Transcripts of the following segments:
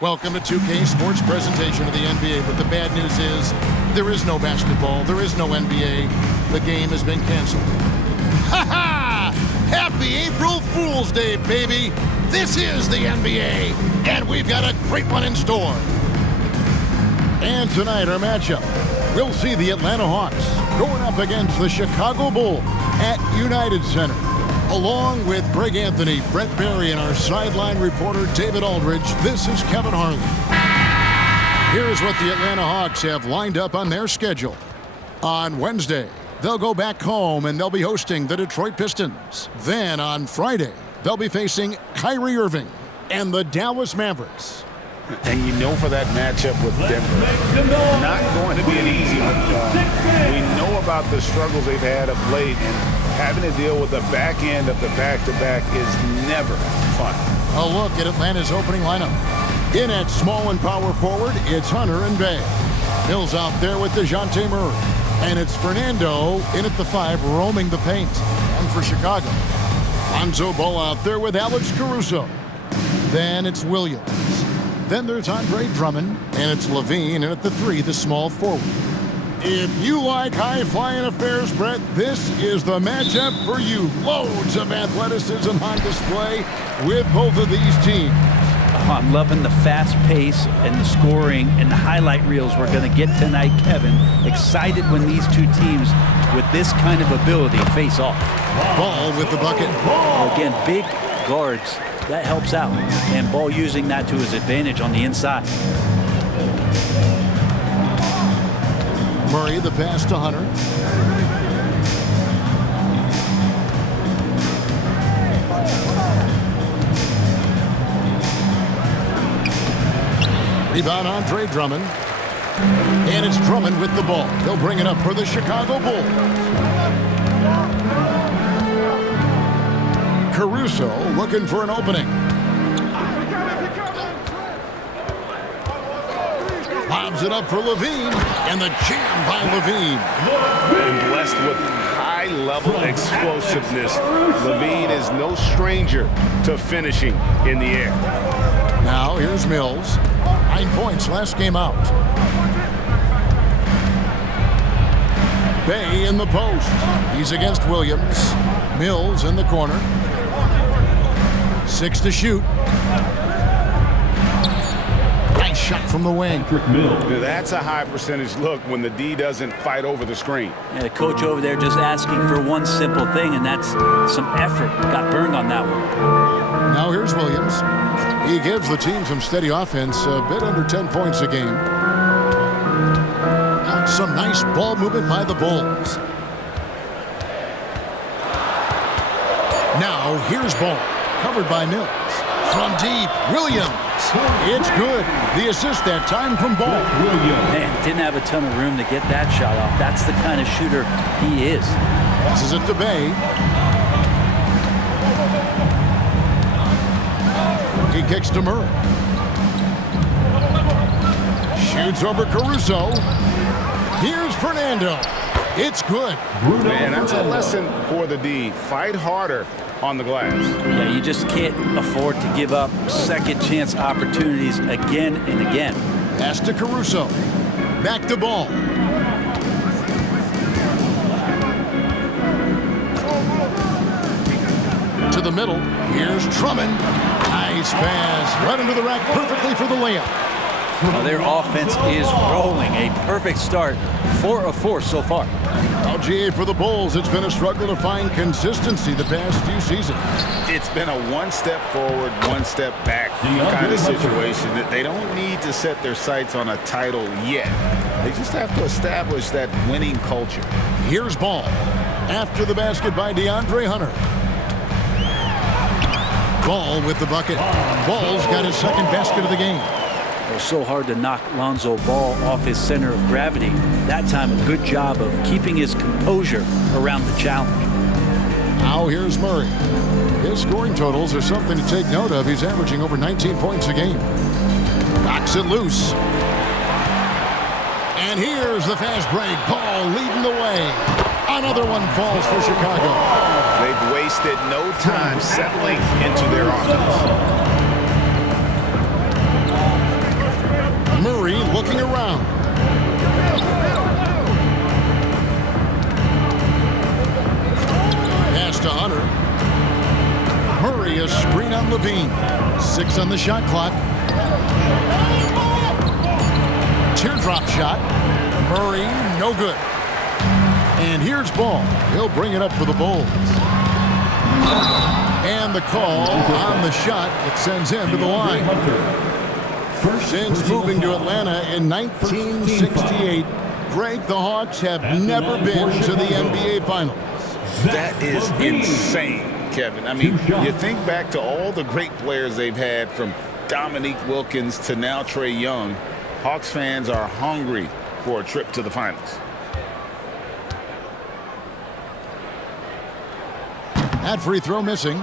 Welcome to 2K Sports presentation of the NBA, but the bad news is there is no basketball, there is no NBA. The game has been canceled. Ha ha! Happy April Fool's Day, baby! This is the NBA, and we've got a great one in store. And tonight, our matchup, we'll see the Atlanta Hawks going up against the Chicago Bulls at United Center. Along with Greg Anthony, Brett Barry, and our sideline reporter, David Aldridge, this is Kevin Harlan. Here's what the Atlanta Hawks have lined up on their schedule. On Wednesday, they'll go back home and they'll be hosting the Detroit Pistons. Then on Friday, they'll be facing Kyrie Irving and the Dallas Mavericks. And you know for that matchup with Denver, not going to be an easy one. We know about the struggles they've had of late, and having to deal with the back end of the back-to-back is never fun. A look at Atlanta's opening lineup. In at small and power forward, it's Hunter and Bay. Mills out there with DeJounte Murray. And it's Fernando in at the 5, roaming the paint. And for Chicago, Lonzo Ball out there with Alex Caruso. Then it's Williams. Then there's Andre Drummond, and it's Levine, and at the 3, the small forward. If you like high-flying affairs, Brett, this is the matchup for you. Loads of athleticism on display with both of these teams. Oh, I'm loving the fast pace and the scoring and the highlight reels we're going to get tonight, Kevin. Excited when these two teams with this kind of ability face off. Ball with the bucket. Again, big guards. That helps out, and Ball using that to his advantage on the inside. Murray, the pass to Hunter. Rebound, Andre Drummond. And it's Drummond with the ball. He'll bring it up for the Chicago Bulls. Caruso looking for an opening. Lobs it up for Levine, and the jam by Levine. And blessed with high-level explosiveness, Levine is no stranger to finishing in the air. Now here's Mills. 9 points last game out. Bay in the post. He's against Williams. Mills in the corner. 6 to shoot. Nice shot from the wing. That's a high percentage look when the D doesn't fight over the screen. Yeah, the coach over there just asking for one simple thing, and that's some effort. Got burned on that one. Now here's Williams. He gives the team some steady offense, a bit under 10 points a game. Some nice ball movement by the Bulls. Now here's Ball. Covered by Mills. From deep, Williams. It's good. The assist that time from Ball. Man, didn't have a ton of room to get that shot off. That's the kind of shooter he is. Passes it to Bay. He kicks to Murray. Shoots over Caruso. Here's Fernando. It's good. Man, that's a lesson for the D. Fight harder on the glass. Yeah, you just can't afford to give up second chance opportunities again and again. Pass to Caruso. Back to Ball. To the middle. Here's Drummond. Nice pass. Right into the rack perfectly for the layup. Well, their offense is rolling. A perfect start. 4 of 4 so far. LGA for the Bulls. It's been a struggle to find consistency the past few seasons. It's been a one step forward, one step back kind of situation. That they don't need to set their sights on a title yet. They just have to establish that winning culture. Here's Ball. After the basket by DeAndre Hunter. Ball with the bucket. Ball's got his second basket of the game. It was so hard to knock Lonzo Ball off his center of gravity. That time, a good job of keeping his composure around the challenge. Now here's Murray. His scoring totals are something to take note of. He's averaging over 19 points a game. Knocks it loose. And here's the fast break. Ball leading the way. Another one falls for Chicago. They've wasted no time settling into their offense. 6 on the shot clock. Teardrop shot. Murray, no good. And here's Ball. He'll bring it up for the Bulls. And the call on the shot that sends him to the line. Since moving to Atlanta in 1968, Greg, the Hawks have never been to the NBA Finals. That is insane, Kevin. I mean, you think back to all the great players they've had, from Dominique Wilkins to now Trae Young. Hawks fans are hungry for a trip to the finals. That free throw missing.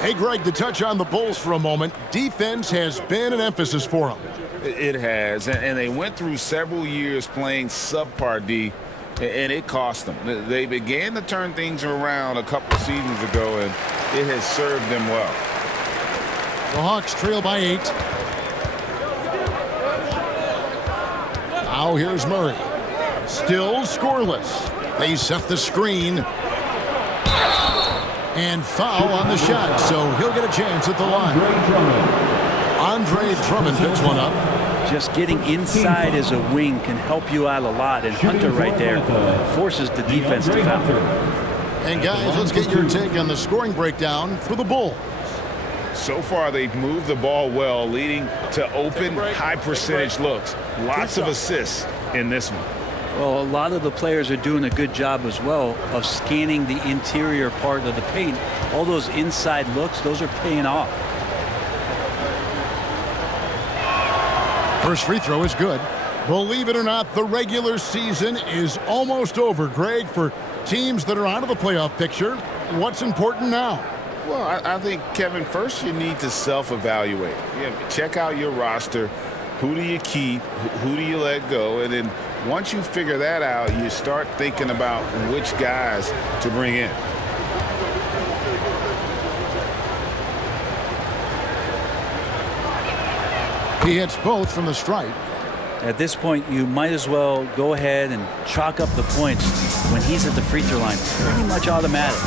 Hey, Greg, to touch on the Bulls for a moment, defense has been an emphasis for them. It has, and they went through several years playing subpar D, and it cost them. They began to turn things around a couple of seasons ago, and it has served them well. The Hawks trail by 8. Now here's Murray. Still scoreless. They set the screen. And foul on the shot, so he'll get a chance at the line. Andre Drummond picks one up. Just getting inside as a wing can help you out a lot, and Hunter right there forces the defense to foul. And guys, let's get your take on the scoring breakdown for the Bulls. So far, they've moved the ball well, leading to open, high-percentage looks. Lots of assists in this one. Well, a lot of the players are doing a good job as well of scanning the interior part of the paint. All those inside looks, those are paying off. First free throw is good. Believe it or not, the regular season is almost over, Greg. For teams that are out of the playoff picture, what's important now? Well, I think, Kevin, first you need to self-evaluate. Check out your roster. Who do you keep? Who do you let go? And then once you figure that out, you start thinking about which guys to bring in. He hits both from the stripe. At this point, you might as well go ahead and chalk up the points when he's at the free throw line. Pretty much automatic.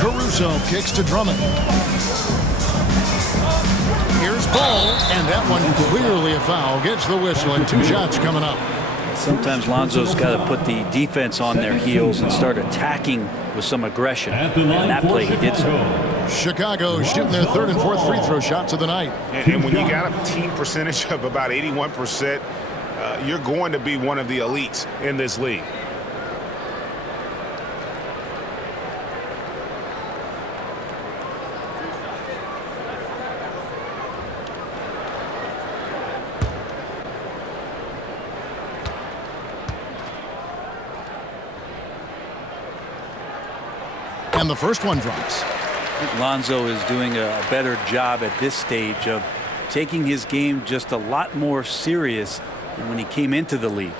Caruso kicks to Drummond. Here's Ball, and that one clearly a foul. Gets the whistle, and 2 shots coming up. Sometimes Lonzo's got to put the defense on their heels and start attacking with some aggression. And that play, he did so. Chicago shooting their 3rd and 4th free throw shots of the night. And when you got a team percentage of about 81%, you're going to be one of the elites in this league. And the first one drops. I think Lonzo is doing a better job at this stage of taking his game just a lot more serious than when he came into the league.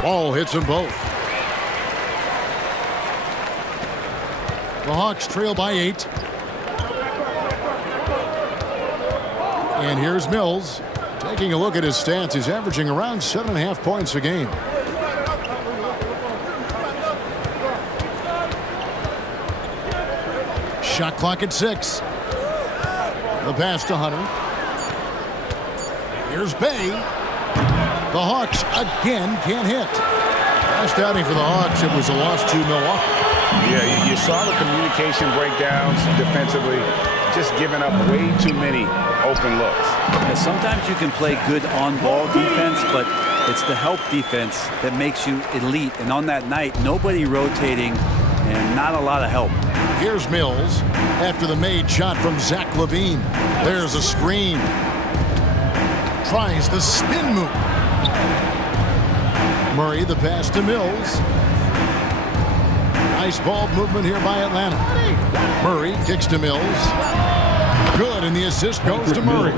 Ball hits them both. The Hawks trail by 8. And here's Mills. Taking a look at his stats, he's averaging around 7.5 points a game. Shot clock at 6. The pass to Hunter. Here's Bay. The Hawks again can't hit. Last outing for the Hawks, it was a loss to Milwaukee. Yeah, you saw the communication breakdowns defensively, just giving up way too many open looks. Yeah, sometimes you can play good on-ball defense, but it's the help defense that makes you elite. And on that night, nobody rotating and not a lot of help. Here's Mills after the made shot from Zach LaVine. There's a screen. Tries the spin move. Murray, the pass to Mills. Nice ball movement here by Atlanta. Murray kicks to Mills. Good, and the assist goes to Murray.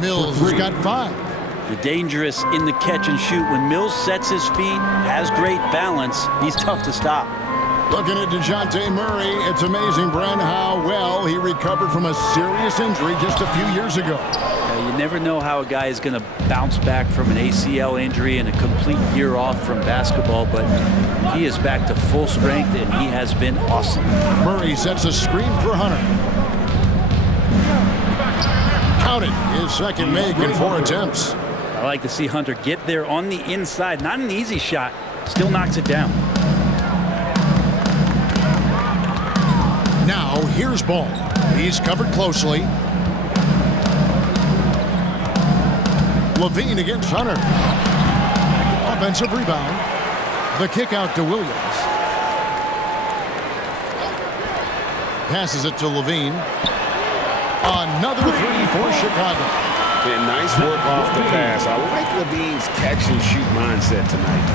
Mills has got 5. The dangerous in the catch and shoot. When Mills sets his feet, has great balance, he's tough to stop. Looking at DeJounte Murray, it's amazing, Brent, how well he recovered from a serious injury just a few years ago. You never know how a guy is going to bounce back from an ACL injury and a complete year off from basketball, but he is back to full strength, and he has been awesome. Murray sets a screen for Hunter. Counted, his second make in 4 attempts. I like to see Hunter get there on the inside. Not an easy shot, still knocks it down. Now here's Ball. He's covered closely. Levine against Hunter. Offensive rebound. The kick out to Williams. Passes it to Levine. Another three for Chicago. And nice work off the pass. I like Levine's catch and shoot mindset tonight.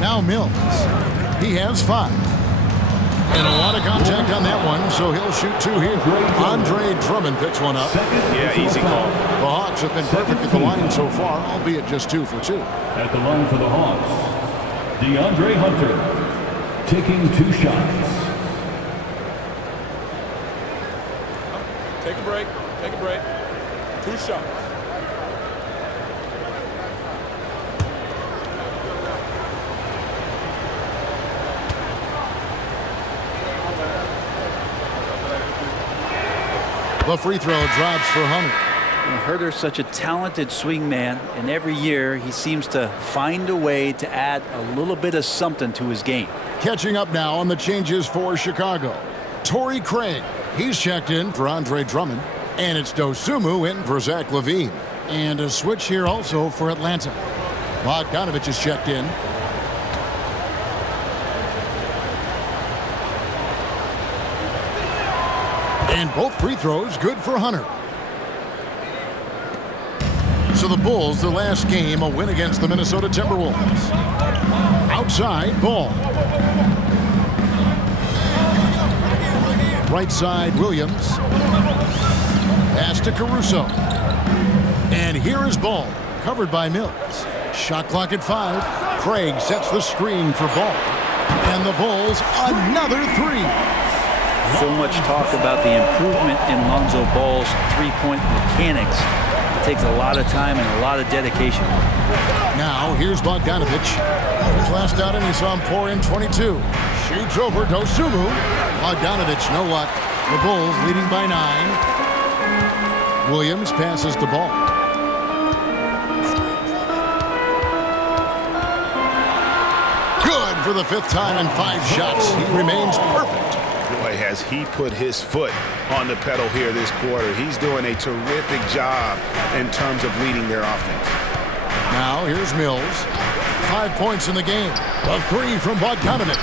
Now Mills. He has 5. And a lot of contact on that one, so he'll shoot 2 here. Andre Drummond picks one up. Yeah, easy call. The Hawks have been perfect at the line so far, albeit just 2 for 2. At the line for the Hawks, DeAndre Hunter, taking 2 shots. Take a break. Take a break. 2 shots. The free throw drops for Hunter. Hunter's such a talented swing man, and every year he seems to find a way to add a little bit of something to his game. Catching up now on the changes for Chicago. Torrey Craig, he's checked in for Andre Drummond. And it's Dosumu in for Zach LaVine. And a switch here also for Atlanta. Bogdanovich is checked in. And both free throws good for Hunter. So the Bulls, the last game, a win against the Minnesota Timberwolves. Outside, Ball. Right side, Williams. Pass to Caruso. And here is Ball, covered by Mills. Shot clock at 5. Craig sets the screen for Ball. And the Bulls, another 3. So much talk about the improvement in Lonzo Ball's three-point mechanics. It takes a lot of time and a lot of dedication. Now, here's Bogdanovich. His last outing, he saw him pour in 22. Shoots over Dosumu. Bogdanovich, no luck. The Bulls leading by 9. Williams passes the ball. Good for the 5th time in 5 shots. He remains perfect. Boy, has he put his foot on the pedal here this quarter. He's doing a terrific job in terms of leading their offense. Now, here's Mills. 5 points in the game. A 3 from Bogdanovich.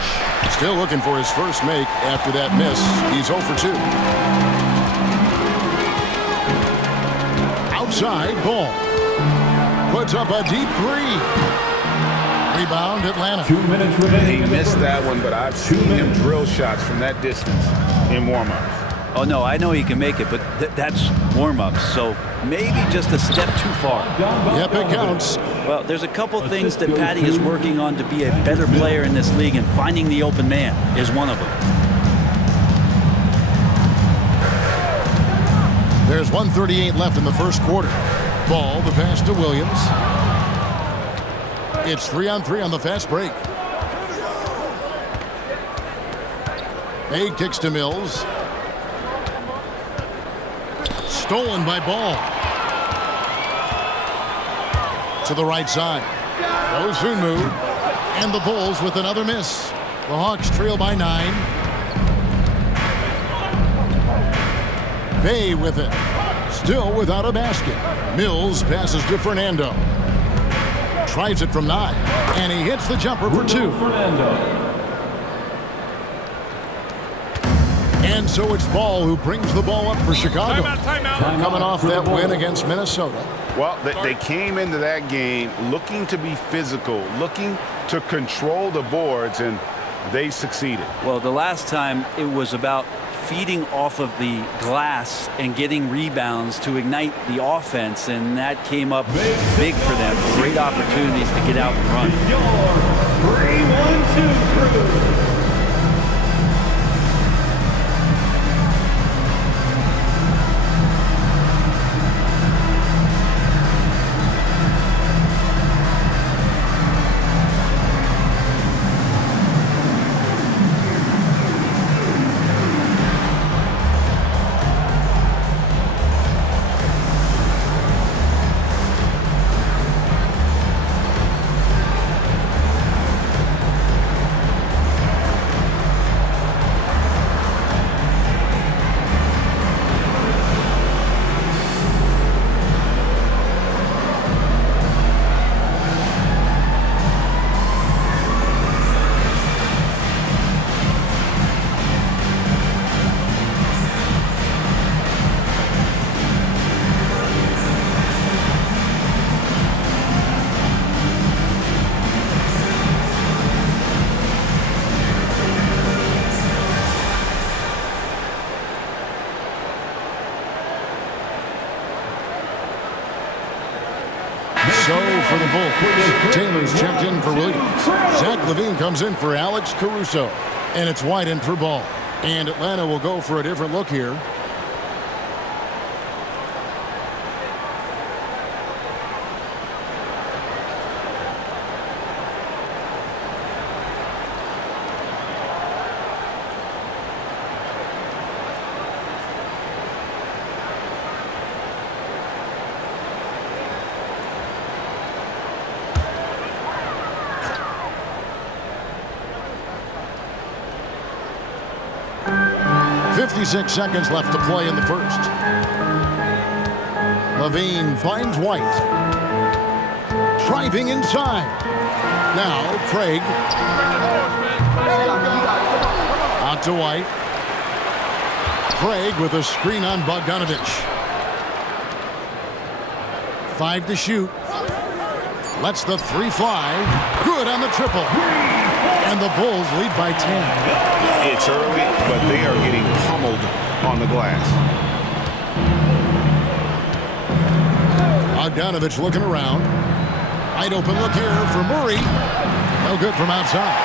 Still looking for his first make after that miss. He's 0 for 2. Outside, Ball. Puts up a deep 3. Rebound, Atlanta. 2 minutes remaining. He missed that one, but I've seen him drill shots from that distance in warm-ups. Oh, no, I know he can make it, but that's warm-ups, so maybe just a step too far. Yep, it counts. Well, there's a couple things that Patty is working on to be a better player in this league, and finding the open man is one of them. There's 1:38 left in the first quarter. Ball, the pass to Williams. It's 3-on-3 on the fast break. Hay kicks to Mills. Stolen by Ball. To the right side. Dosunmu. And the Bulls with another miss. The Hawks trail by 9. Bay with it. Still without a basket. Mills passes to Fernando. Tries it from 9. And he hits the jumper for 2. And so it's Ball who brings the ball up for Chicago. Timeout. Coming off that win against Minnesota. Well, they came into that game looking to be physical, looking to control the boards, and they succeeded. Well, the last time it was about feeding off of the glass and getting rebounds to ignite the offense, and that came up big for them. Great opportunities to get out and run. 3-1-2 crew. So for the Bulls, Taylor's checked in for Williams. Zach Levine comes in for Alex Caruso. And it's wide in for Ball. And Atlanta will go for a different look here. .56 seconds left to play in the first. Levine finds White. Driving inside. Now Craig. Out to White. Craig with a screen on Bogdanovich. 5 to shoot. Lets the 3 fly. Good on the triple. And the Bulls lead by 10. It's early, but they are getting pummeled on the glass. Bogdanovich looking around. Wide open look here for Murray. No good from outside.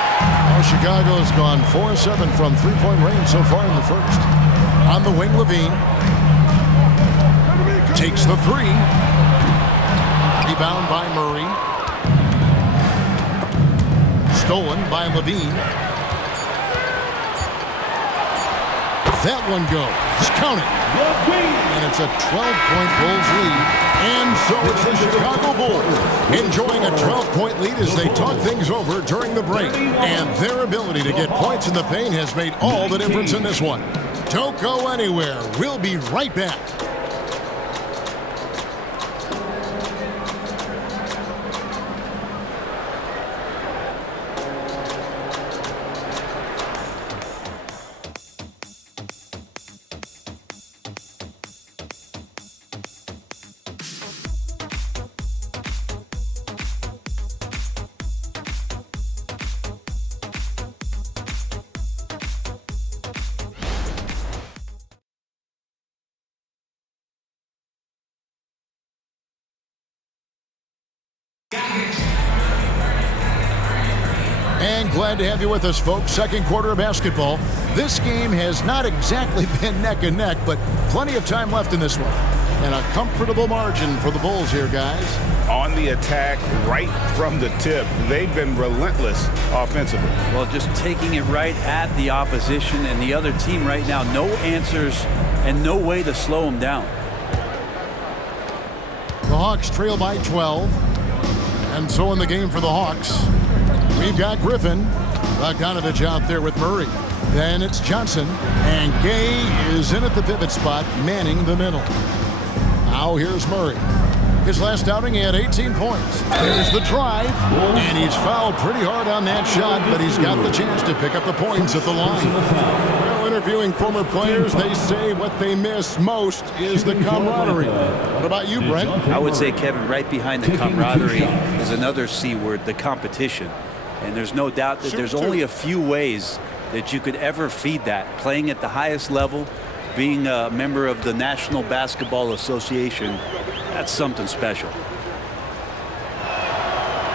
Well, Chicago's gone 4-7 from three-point range so far in the first. On the wing, Levine. Takes the 3. Rebound by Murray. Stolen by Levine. That one goes. Count it. And it's a 12-point Bulls lead. And so it's the Chicago Bulls enjoying a 12-point lead as they talk things over during the break. And their ability to get points in the paint has made all the difference in this one. Don't go anywhere. We'll be right back. And glad to have you with us, folks. Second quarter of basketball. This game has not exactly been neck and neck, but plenty of time left in this one. And a comfortable margin for the Bulls here, guys. On the attack right from the tip. They've been relentless offensively. Well, just taking it right at the opposition and the other team right now. No answers and no way to slow them down. The Hawks trail by 12. And so in the game for the Hawks, we've got Griffin. Bogdanovich out there with Murray. Then it's Johnson. And Gay is in at the pivot spot, manning the middle. Now here's Murray. His last outing, he had 18 points. There's the drive. And he's fouled pretty hard on that shot, but he's got the chance to pick up the points at the line. Well, interviewing former players, they say what they miss most is the camaraderie. What about you, Brent? I would say, Kevin, right behind the camaraderie is another C word, the competition. And there's no doubt that there's only a few ways that you could ever feed that. Playing at the highest level, being a member of the National Basketball Association, that's something special.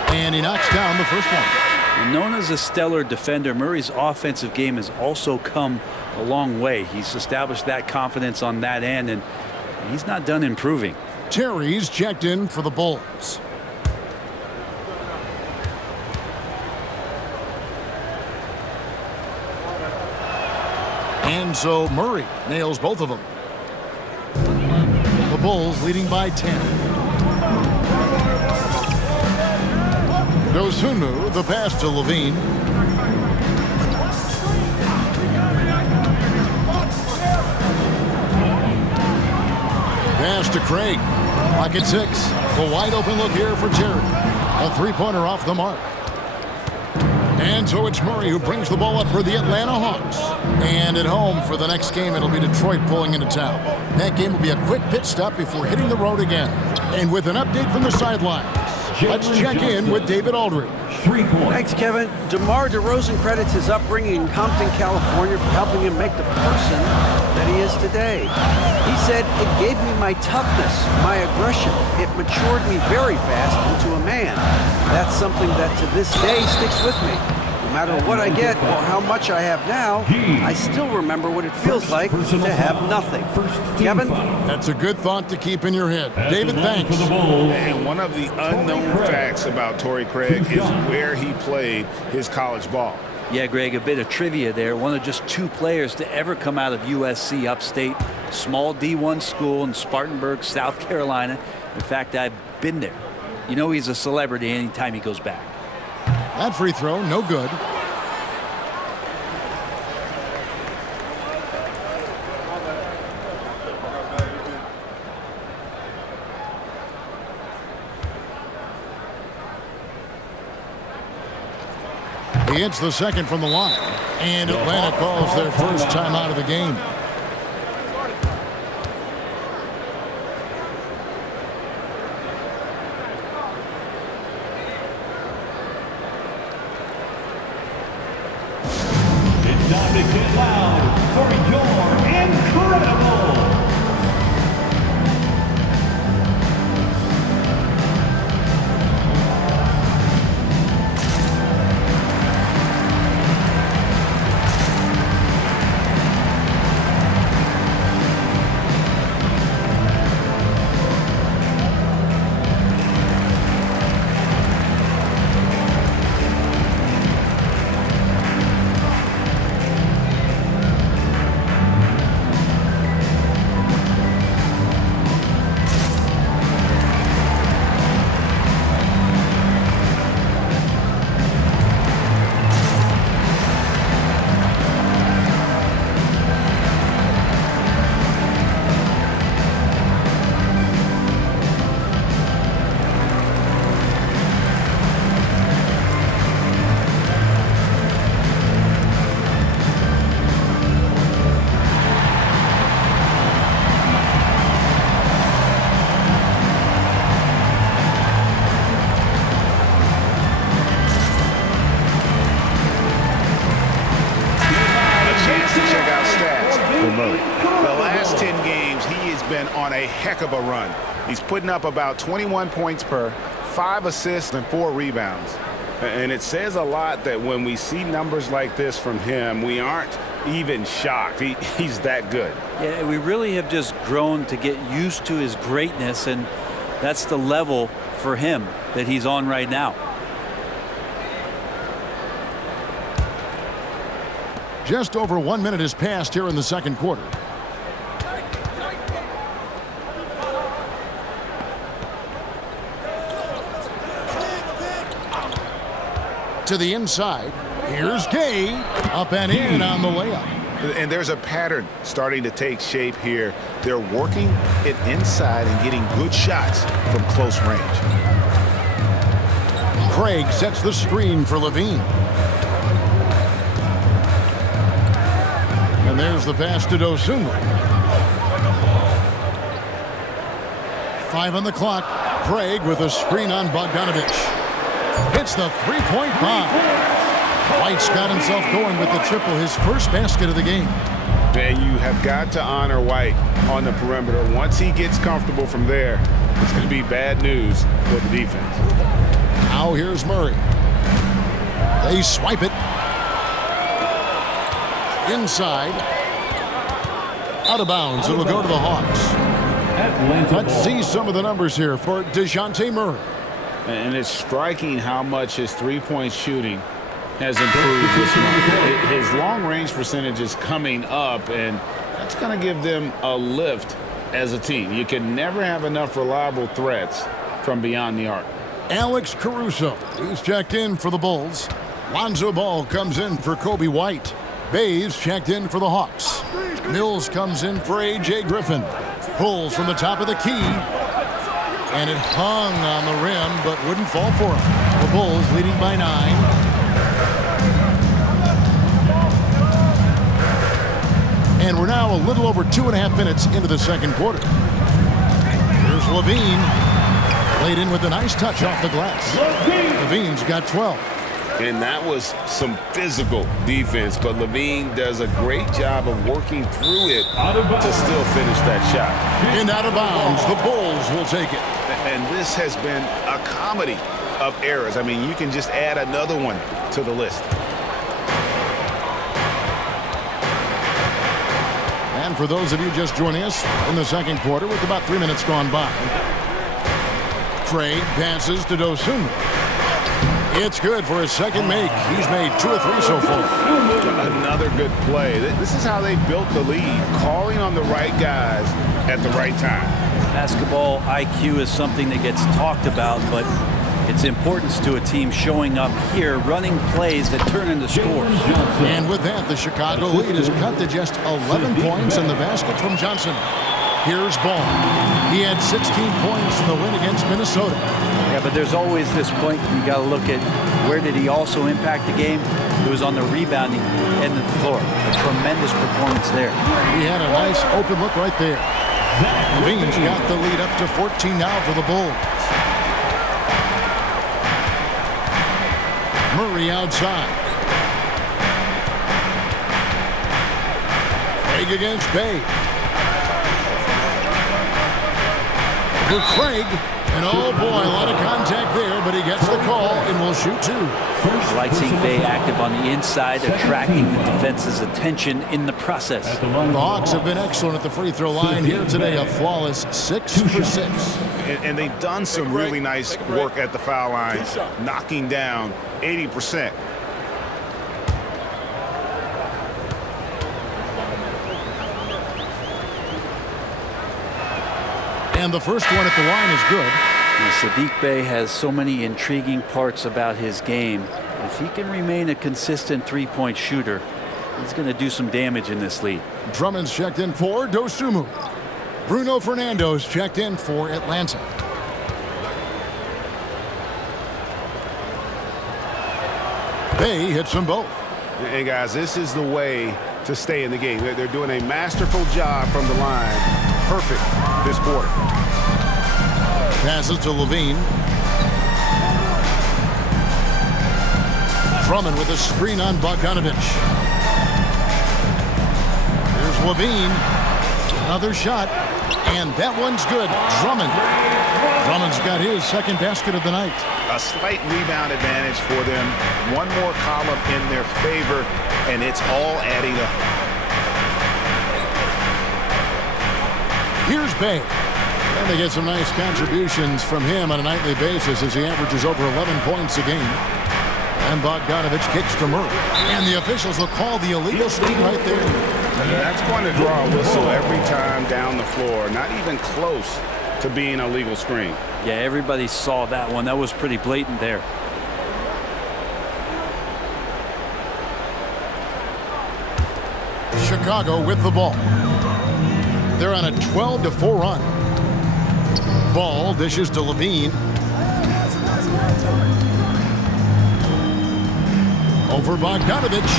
And he knocks down the first one. Known as a stellar defender, Murray's offensive game has also come a long way. He's established that confidence on that end, and he's not done improving. Terry's checked in for the Bulls. And so Murray nails both of them. The Bulls leading by 10. Dosunmu, the pass to Levine. Pass to Craig. Pocket 6. A wide open look here for Terry. A three-pointer off the mark. And so it's Murray who brings the ball up for the Atlanta Hawks. And at home for the next game, it'll be Detroit pulling into town. That game will be a quick pit stop before hitting the road again. And with an update from the sidelines, let's check in with David Aldridge. Thanks, Kevin. DeMar DeRozan credits his upbringing in Compton, California for helping him make the person that he is today. He said, "It gave me my toughness, my aggression. It matured me very fast into a man." That's something that to this day sticks with me. No matter what I get or how much I have now, I still remember what it feels like to have nothing. Kevin? That's a good thought to keep in your head. David, thanks. And one of the unknown facts about Torrey Craig is where he played his college ball. Yeah, Greg, a bit of trivia there. One of just 2 players to ever come out of USC upstate, small D1 school in Spartanburg, South Carolina. In fact, I've been there. You know he's a celebrity anytime he goes back. That free throw, no good. He hits the second from the line, and Atlanta calls their first time out of the game. It's time to get loud for your incredible. On a heck of a run. He's putting up about 21 points per, 5 assists and 4 rebounds. And it says a lot that when we see numbers like this from him, we aren't even shocked. He's that good. Yeah, we really have just grown to get used to his greatness, and that's the level for him that he's on right now. Just over 1 minute has passed here in the second quarter. To the inside. Here's Gay. Up and in on the layup. And there's a pattern starting to take shape here. They're working it inside and getting good shots from close range. Craig sets the screen for Levine. And there's the pass to Dosunmu. 5 on the clock. Craig with a screen on Bogdanovich. Hits the three-point bomb. White's got himself going with the triple, his first basket of the game. Man, you have got to honor White on the perimeter. Once he gets comfortable from there, it's going to be bad news for the defense. Now here's Murray. They swipe it. Inside. Out of bounds. It'll go to the Hawks. Let's see some of the numbers here for DeJounte Murray. And it's striking how much his three-point shooting has improved this month. His long-range percentage is coming up, and that's going to give them a lift as a team. You can never have enough reliable threats from beyond the arc. Alex Caruso, he's checked in for the Bulls. Lonzo Ball comes in for Kobe White. Bays checked in for the Hawks. Mills comes in for A.J. Griffin. Pulls from the top of the key. And it hung on the rim, but wouldn't fall for him. The Bulls leading by 9. And we're now a little over 2.5 minutes into the second quarter. Here's Levine. Played in with a nice touch off the glass. Levine's got 12. And that was some physical defense, but Levine does a great job of working through it to still finish that shot. And out of bounds, the Bulls will take it. And this has been a comedy of errors. I mean, you can just add another one to the list. And for those of you just joining us in the second quarter with about 3 minutes gone by, Trey passes to Dosunmu. It's good for his second make. He's made 2 or 3 so far. Another good play. This is how they built the lead, calling on the right guys at the right time. Basketball IQ is something that gets talked about, but its importance to a team showing up here, running plays that turn into scores. And with that, the Chicago lead is cut to just 11 points in the basket from Johnson. Here's Ball. He had 16 points in the win against Minnesota. Yeah, but there's always this point you got to look at where did he also impact the game? It was on the rebounding end of the floor. A tremendous performance there. He had a nice open look right there. Levine's got the lead up to 14 now for the Bulls. Murray outside. Craig against Bay. For Craig. And oh boy, a lot of contact there, but he gets the call and will shoot 2. I like seeing Bay active on the inside, attracting the defense's attention in the process. The Hawks have been excellent at the free throw line here today, a flawless 6 for 6. And they've done some really nice work at the foul line, knocking down 80%. And the first one at the line is good. And Saddiq Bey has so many intriguing parts about his game. If he can remain a consistent three-point shooter, he's going to do some damage in this league. Drummond's checked in for Dosunmu. Bruno Fernando's checked in for Atlanta. Bey hits them both. Hey, guys, this is the way to stay in the game. They're doing a masterful job from the line. Perfect this quarter. Passes to Levine. Drummond with a screen on Bogdanovich. Here's Levine. Another shot. And that one's good. Drummond's got his second basket of the night. A slight rebound advantage for them. One more column in their favor, and it's all adding up. Here's Bay. And they get some nice contributions from him on a nightly basis as he averages over 11 points a game. And Bogdanovich kicks to Murray. And the officials will call the illegal screen right there. That's going to draw a whistle every time down the floor. Not even close to being a legal screen. Yeah, everybody saw that one. That was pretty blatant there. Chicago with the ball. They're on a 12-4 run. Ball dishes to Levine. Over Bogdanovich.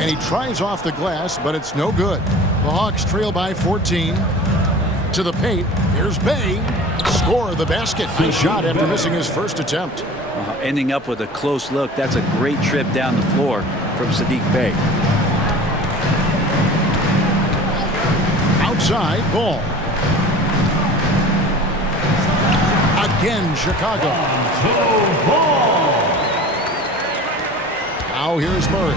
And he tries off the glass, but it's no good. The Hawks trail by 14. To the paint. Here's Bay. Score the basket. Nice shot after missing his first attempt. Ending up with a close look. That's a great trip down the floor from Saddiq Bey. Outside, Ball. Again, Chicago. Now here's Murray.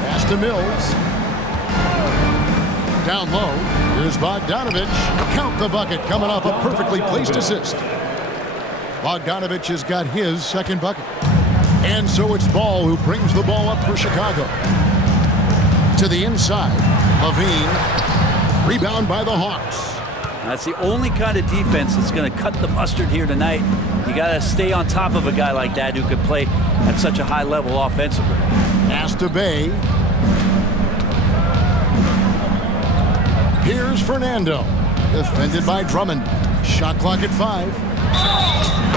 Pass to Mills. Down low. Here's Bogdanovich. Count the bucket coming off a perfectly placed assist. Bogdanovich has got his second bucket. And so it's Ball who brings the ball up for Chicago. To the inside. Levine. Rebound by the Hawks. That's the only kind of defense that's going to cut the mustard here tonight. You got to stay on top of a guy like that who can play at such a high level offensively. Pass to Bay. Here's Fernando. Defended by Drummond. Shot clock at 5.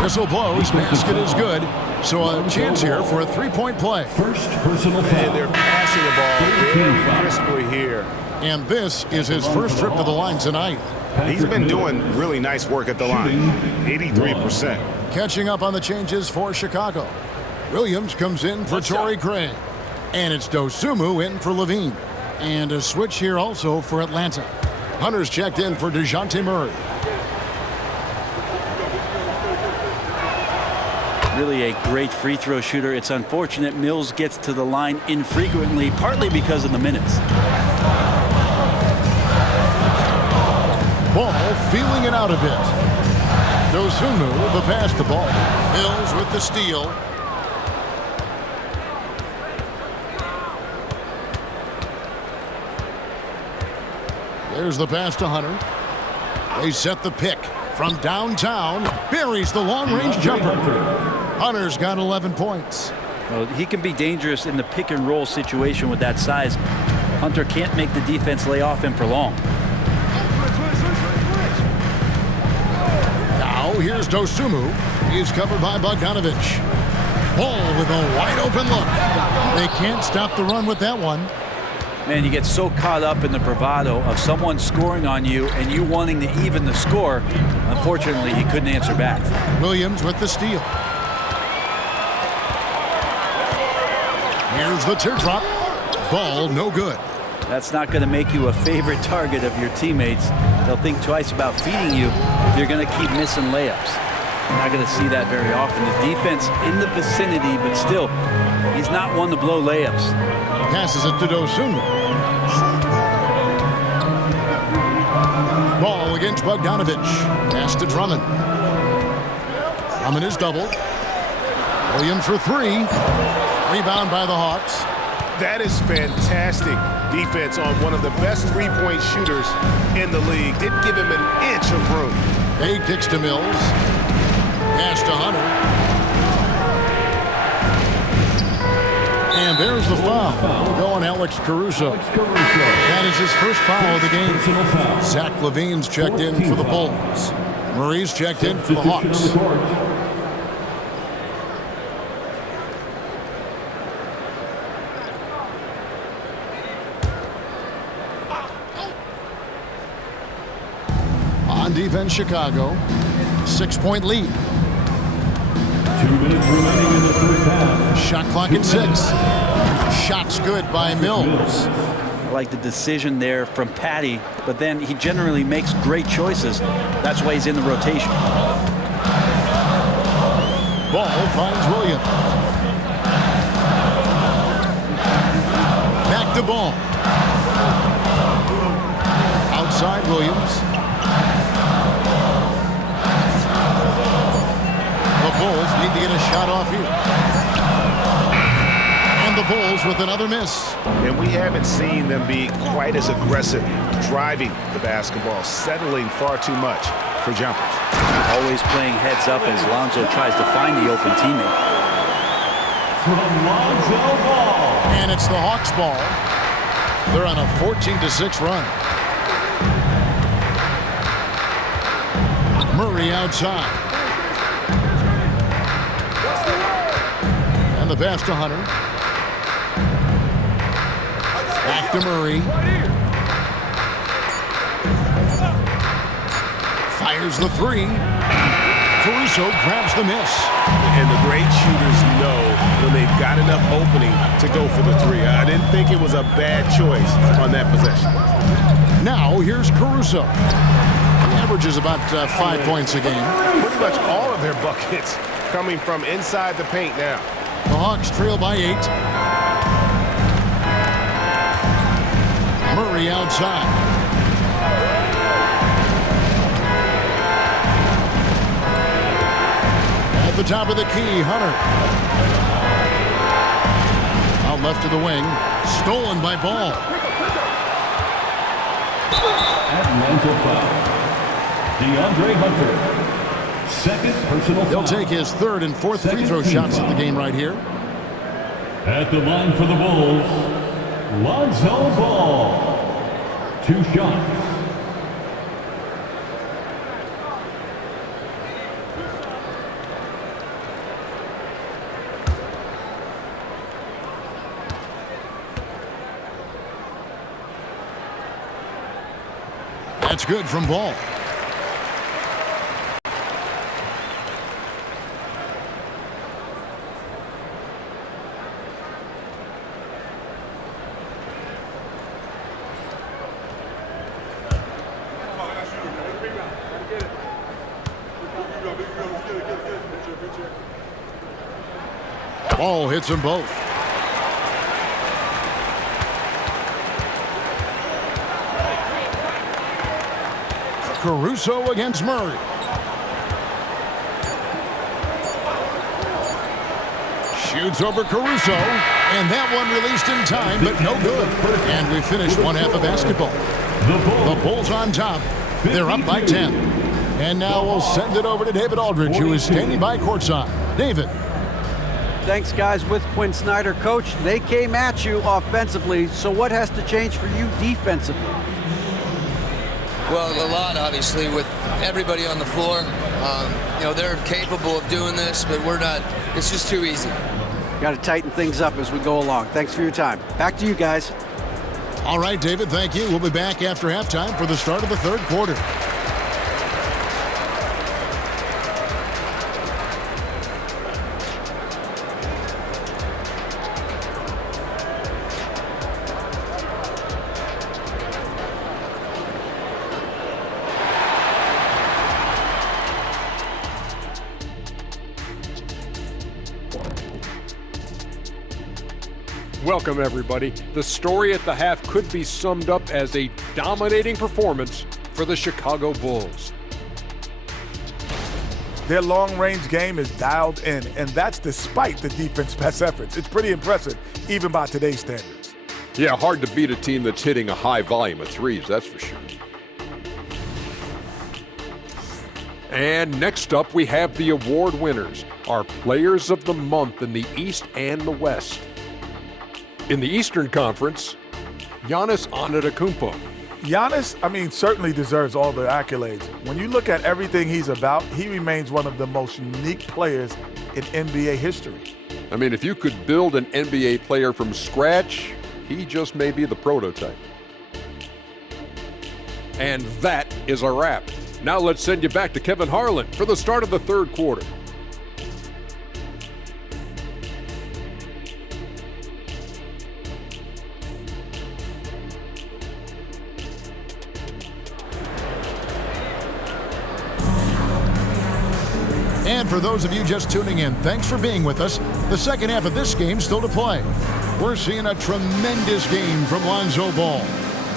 Whistle blows, basket is good. So a chance here for a three-point play. First personal foul. And they're passing the ball very crisply here. And this is his first trip to the line tonight. He's been doing really nice work at the line. 83%. Catching up on the changes for Chicago. Williams comes in for Torrey Craig. And it's Dosunmu in for Levine. And a switch here also for Atlanta. Hunter's checked in for DeJounte Murray. Really a great free throw shooter. It's unfortunate Mills gets to the line infrequently, partly because of the minutes. Ball feeling it out a bit. Dosunmu the pass to Ball. Mills with the steal. There's the pass to Hunter. They set the pick from downtown. Buries the long-range jumper. Hunter's got 11 points. Well, he can be dangerous in the pick-and-roll situation with that size. Hunter can't make the defense lay off him for long. Now here's Dosunmu. He's covered by Bogdanovich. Ball with a wide-open look. They can't stop the run with that one. Man, you get so caught up in the bravado of someone scoring on you and you wanting to even the score. Unfortunately, he couldn't answer back. Williams with the steal. Here's the teardrop. Ball no good. That's not going to make you a favorite target of your teammates. They'll think twice about feeding you if you're going to keep missing layups. You're not going to see that very often. The defense in the vicinity, but still, he's not one to blow layups. Passes it to Dosunmu. Ball against Bogdanovich. Pass to Drummond. Drummond is doubled. Williams for three. Rebound by the Hawks. That is fantastic defense on one of the best three-point shooters in the league. Didn't give him an inch of room. Big kicks to Mills. Pass to Hunter. And there's the foul. Go on Alex Caruso. That is his first foul of the game. Zach Levine's checked in for the Bulls. Murray's checked in for the Hawks. On defense, Chicago. 6-point lead. 2 minutes remaining in the first half. Shot clock at 6. Shots good by Mills. I like the decision there from Patty, but then he generally makes great choices. That's why he's in the rotation. Ball finds Williams. Back to Ball. Outside Williams. The Bulls need to get a shot off here. And the Bulls with another miss. And we haven't seen them be quite as aggressive driving the basketball, settling far too much for jumpers. Always playing heads up as Lonzo tries to find the open teammate. From Lonzo Ball. And it's the Hawks ball. They're on a 14-6 run. Murray outside. And the pass to Hunter. Back to Murray. Fires the three. Caruso grabs the miss. And the great shooters know when they've got enough opening to go for the three. I didn't think it was a bad choice on that possession. Now here's Caruso. He averages about 5 points a game. Pretty much all of their buckets coming from inside the paint now. The Hawks trail by 8. Murray outside. At the top of the key, Hunter. Out left to the wing. Stolen by Ball. Atlanta foul. DeAndre Hunter. Second personal foul. He'll take his third and fourth free throw shots of the game right here. At the line for the Bulls, Lonzo Ball. 2 shots. That's good from Ball. Ball hits them both. Caruso against Murray. Shoots over Caruso, and that one released in time, but no good. And we finished one half of basketball. The Bulls on top. They're up by 10. And now we'll send it over to David Aldridge, who is standing by courtside. David. Thanks, guys. With Quinn Snyder, Coach, they came at you offensively, so what has to change for you defensively? Well, a lot, obviously, with everybody on the floor. You know, they're capable of doing this, but we're not. It's just too easy. Got to tighten things up as we go along. Thanks for your time. Back to you guys. All right, David, thank you. We'll be back after halftime for the start of the third quarter. Welcome, everybody. The story at the half could be summed up as a dominating performance for the Chicago Bulls. Their long-range game is dialed in, and that's despite the defense's best efforts. It's pretty impressive, even by today's standards. Yeah, hard to beat a team that's hitting a high volume of threes, that's for sure. And next up, we have the award winners, our Players of the Month in the East and the West. In the Eastern Conference, Giannis Antetokounmpo. Giannis, certainly deserves all the accolades. When you look at everything he's about, he remains one of the most unique players in NBA history. If you could build an NBA player from scratch, he just may be the prototype. And that is a wrap. Now let's send you back to Kevin Harlan for the start of the third quarter. And for those of you just tuning in, thanks for being with us. The second half of this game still to play. We're seeing a tremendous game from Lonzo Ball.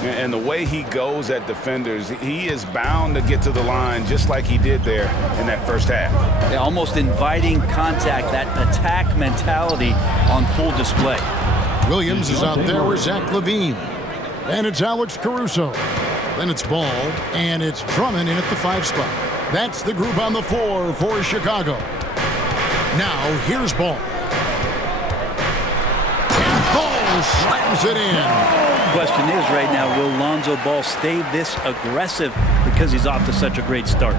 And the way he goes at defenders, he is bound to get to the line just like he did there in that first half. Yeah, almost inviting contact, that attack mentality on full display. Williams is out there with Zach LaVine. And it's Alex Caruso. Then it's Ball, and it's Drummond in at the 5 spot. That's the group on the floor for Chicago. Now, here's Ball. And Ball slams it in. Question is right now, will Lonzo Ball stay this aggressive because he's off to such a great start?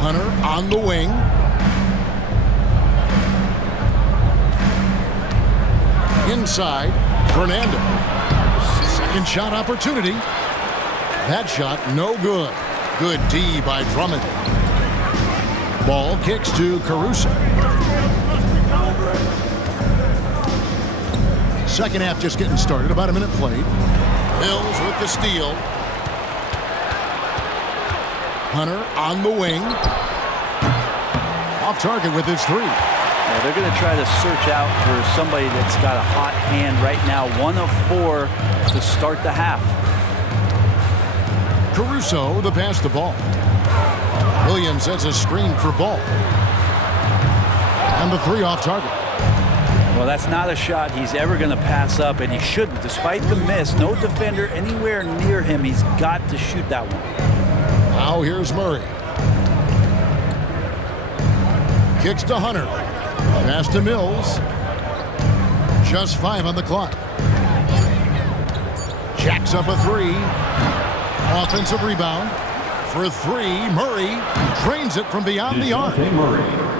Hunter on the wing. Inside, Fernando. Second shot opportunity. That shot, no good. Good D by Drummond. Ball kicks to Caruso. Second half just getting started, about a minute played. Mills with the steal. Hunter on the wing. Off target with his 3. Yeah, they're going to try to search out for somebody that's got a hot hand right now. 1 of 4 to start the half. Caruso, the pass to Ball. Williams sets a screen for Ball. And the 3 off target. Well, that's not a shot he's ever going to pass up, and he shouldn't. Despite the miss, no defender anywhere near him. He's got to shoot that one. Now here's Murray. Kicks to Hunter. Pass to Mills. Just 5 on the clock. Jacks up a 3. Offensive rebound for 3. Murray drains it from beyond the arc.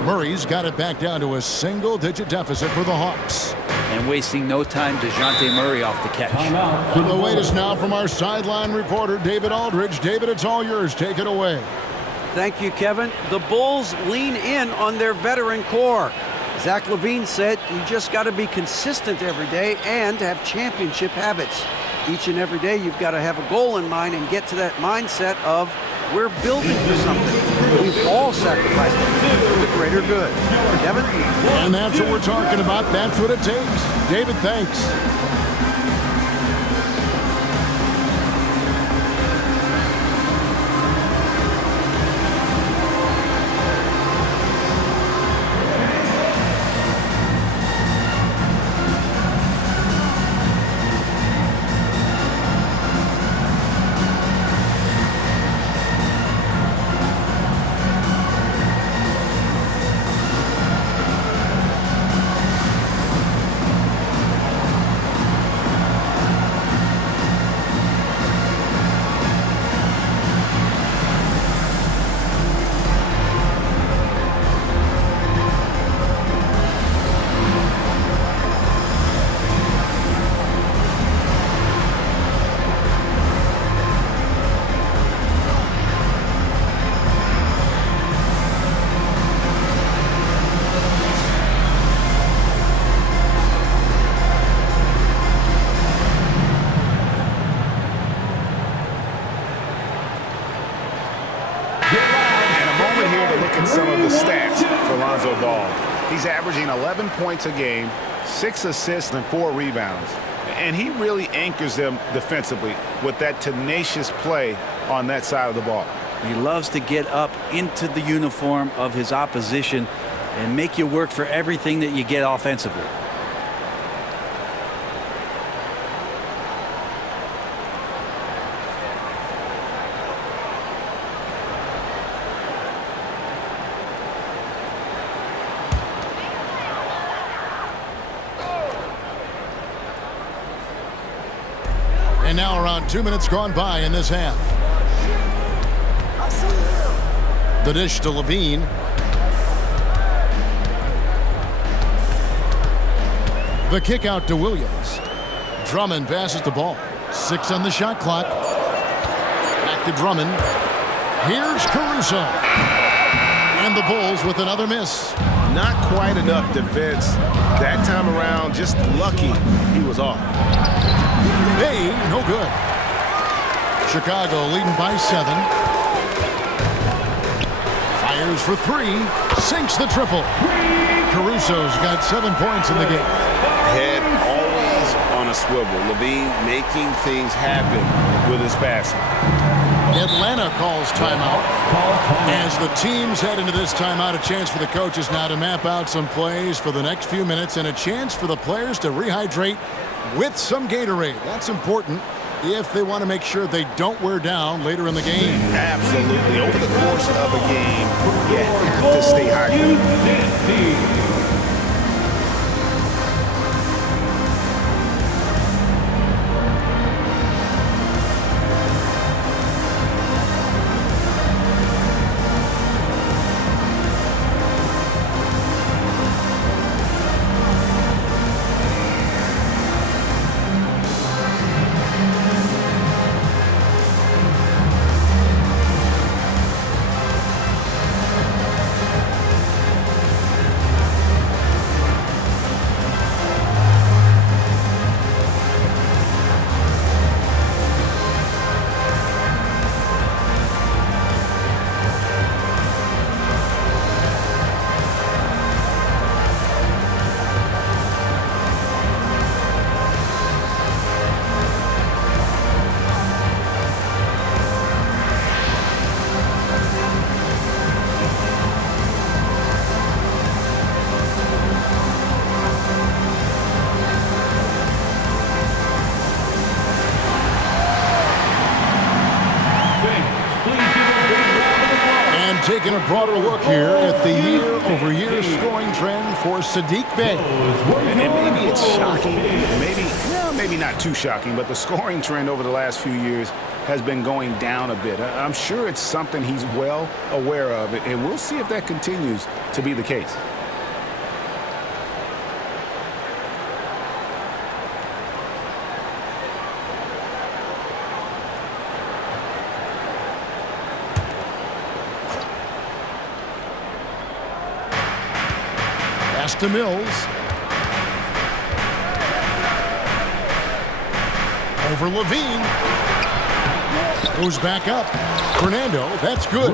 Murray's got it back down to a single-digit deficit for the Hawks. and wasting no time to DeJounte Murray off the catch. The latest now from our sideline reporter, David Aldridge. David, it's all yours. Take it away. Thank you, Kevin. The Bulls lean in on their veteran core. Zach LaVine said you just got to be consistent every day and have championship habits. Each and every day you've got to have a goal in mind and get to that mindset of we're building for something. We've all sacrificed it for the greater good. Kevin? And that's what we're talking about. That's what it takes. David, thanks. Some of the stats for Lonzo Ball. He's averaging 11 points a game, 6 assists, and 4 rebounds. And he really anchors them defensively with that tenacious play on that side of the ball. He loves to get up into the uniform of his opposition and make you work for everything that you get offensively. And now around 2 minutes gone by in this half. The dish to LaVine. The kick out to Williams. Drummond passes the ball. 6 on the shot clock. Back to Drummond. Here's Caruso. And the Bulls with another miss. Not quite enough defense. That time around, just lucky he was off. Hey, no good. Chicago leading by 7. Fires for 3. Sinks the triple. Caruso's got 7 points in the game. Head always on a swivel. LaVine making things happen with his passing. Atlanta calls timeout. As the teams head into this timeout, a chance for the coaches now to map out some plays for the next few minutes and a chance for the players to rehydrate with some Gatorade. That's important if they want to make sure they don't wear down later in the game. Absolutely. Over the course of a game, you have to stay hydrated. Taking a broader look here at the year-over-year scoring trend for Saddiq Bey. And maybe it's shocking, maybe not too shocking, but the scoring trend over the last few years has been going down a bit. I'm sure it's something he's well aware of, and we'll see if that continues to be the case. Pass to Mills. Over Levine. Goes back up. Fernando, that's good.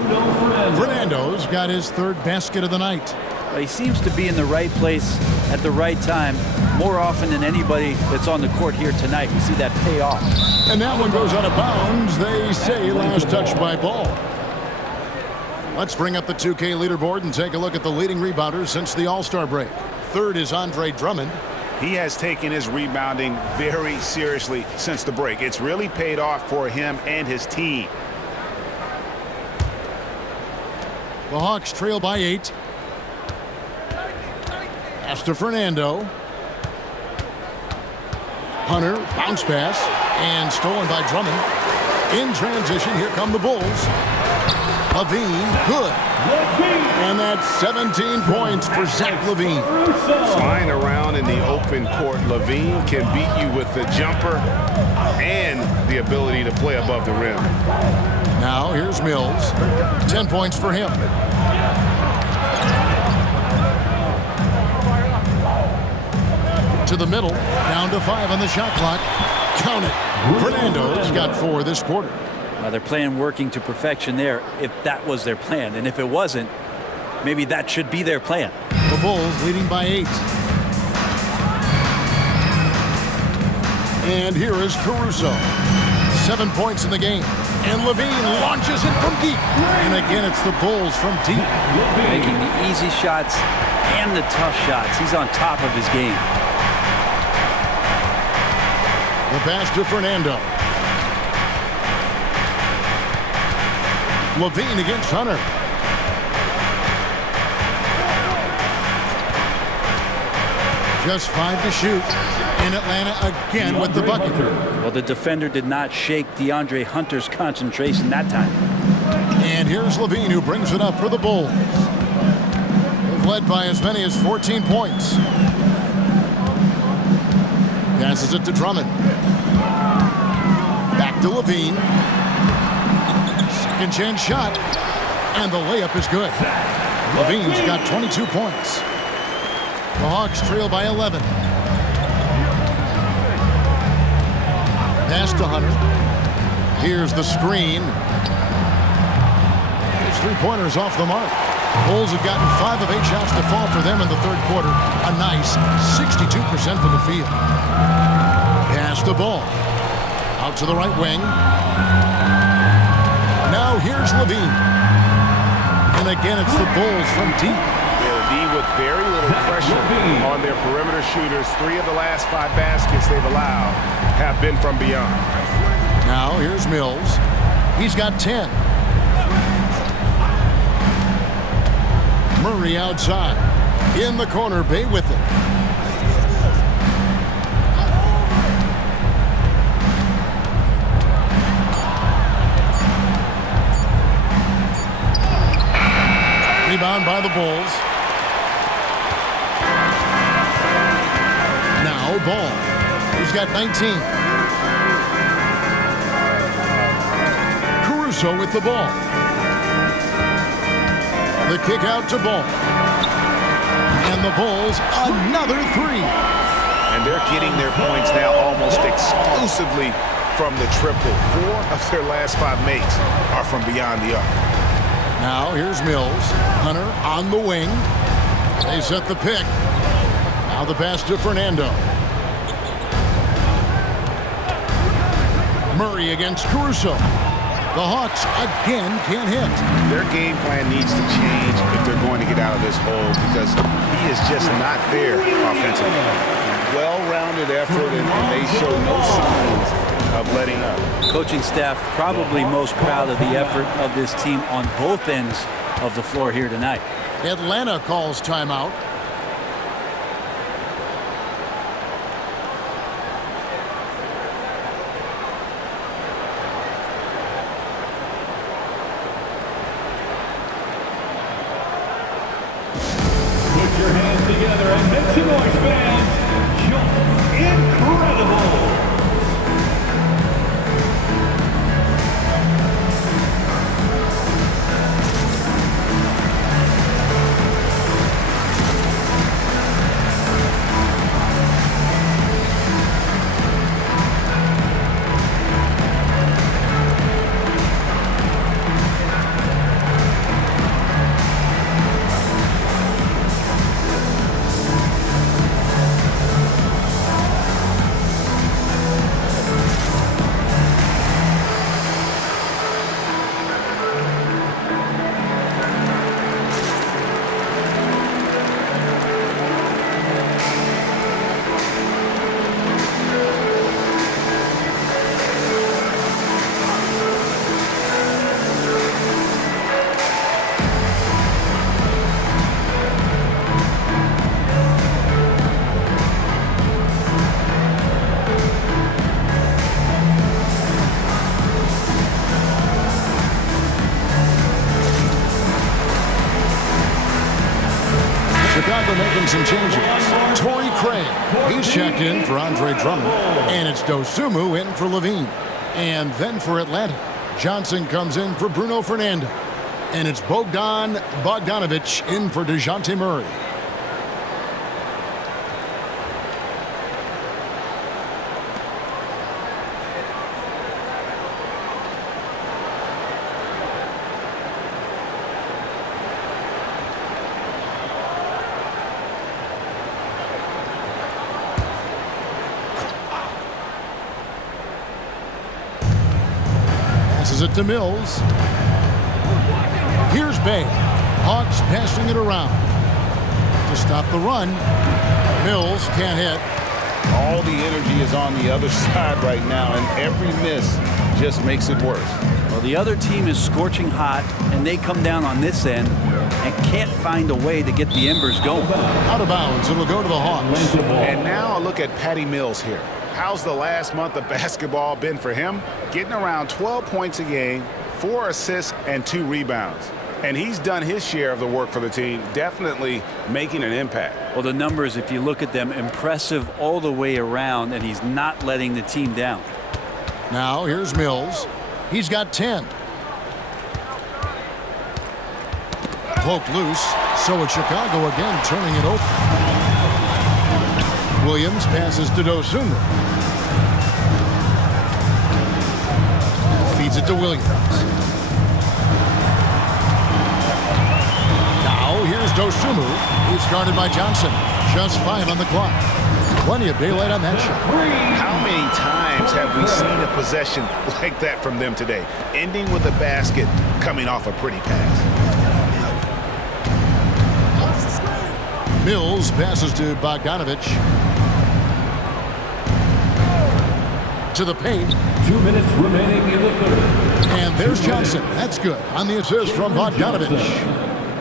Fernando's got his third basket of the night. Well, he seems to be in the right place at the right time more often than anybody that's on the court here tonight. You see that pay off. And that one goes out of bounds. They say last touch by Ball. Let's bring up the 2K leaderboard and take a look at the leading rebounders since the All-Star break. Third is Andre Drummond. He has taken his rebounding very seriously since the break. It's really paid off for him and his team. The Hawks trail by 8. Pass to Fernando. Hunter, bounce pass, and stolen by Drummond. In transition, here come the Bulls. Levine, good. And that's 17 points for Zach Levine. Flying around in the open court, Levine can beat you with the jumper and the ability to play above the rim. Now here's Mills. 10 points for him. To the middle, down to 5 on the shot clock. Count it. Fernando's got 4 this quarter. They're playing working to perfection there if that was their plan. And if it wasn't, maybe that should be their plan. The Bulls leading by 8. And here is Caruso. 7 points in the game. And Levine launches it from deep. And again, it's the Bulls from deep. Making the easy shots and the tough shots. He's on top of his game. The pass to Fernando. Levine against Hunter. Just 5 to shoot. And Atlanta again with the bucket. Well, the defender did not shake DeAndre Hunter's concentration that time. And here's Levine who brings it up for the Bulls. They've led by as many as 14 points. Passes it to Drummond. Back to Levine. Second chance shot. And the layup is good. Levine's got 22 points. The Hawks trail by 11. Pass to Hunter. Here's the screen. His three-pointers off the mark. Bulls have gotten 5 of 8 shots to fall for them in the third quarter. A nice 62% from the field. Pass the ball. Out to the right wing. Now here's Levine. And again, it's the Bulls from deep. They'll be with very little pressure on their perimeter shooters. 3 of the last 5 baskets they've allowed have been from beyond. Now here's Mills. He's got 10. Murray outside. In the corner, Bay with it. Rebound by the Bulls. Now Ball. He's got 19. Caruso with the ball. The kick out to Ball. And the Bulls another 3. And they're getting their points now almost exclusively from the triple. 4 of their last 5 makes are from beyond the arc. Now here's Mills. Hunter on the wing. They set the pick. Now the pass to Fernando. Murray against Caruso. The Hawks again can't hit. Their game plan needs to change if they're going to get out of this hole because he is just not there offensively. Well-rounded effort, and they show no signs of letting up. Coaching staff probably most proud of the effort of this team on both ends of the floor here tonight. Atlanta calls timeout. Put your hands together and make some noise, fans. Incredible. changes. Torrey Craig, he's checked in for Andre Drummond. And it's Dosunmu in for Levine. And then for Atlanta, Johnson comes in for Bruno Fernando. And it's Bogdan Bogdanovic in for DeJounte Murray. Passes it to Mills. Here's Bay. Hawks passing it around to stop the run. Mills can't hit. All the energy is on the other side right now, and every miss just makes it worse. Well, the other team is scorching hot, and they come down on this end and can't find a way to get the embers going. Out of bounds. It'll go to the Hawks. And now look at Patty Mills here. How's the last month of basketball been for him? Getting around 12 points a game, 4 assists, and 2 rebounds. And he's done his share of the work for the team, definitely making an impact. Well, the numbers, if you look at them, impressive all the way around, and he's not letting the team down. Now here's Mills. He's got 10. Poked loose. So it's Chicago again turning it over. Williams passes to Dosunmu. Feeds it to Williams. Now here's Dosunmu, who's guarded by Johnson. Just 5 on the clock. Plenty of daylight on that shot. How many times have we seen a possession like that from them today? Ending with a basket, coming off a pretty pass. Mills passes to Bogdanovic. To the paint. 2 minutes remaining in the third. And there's Johnson. That's good on the assist from Bogdanovic.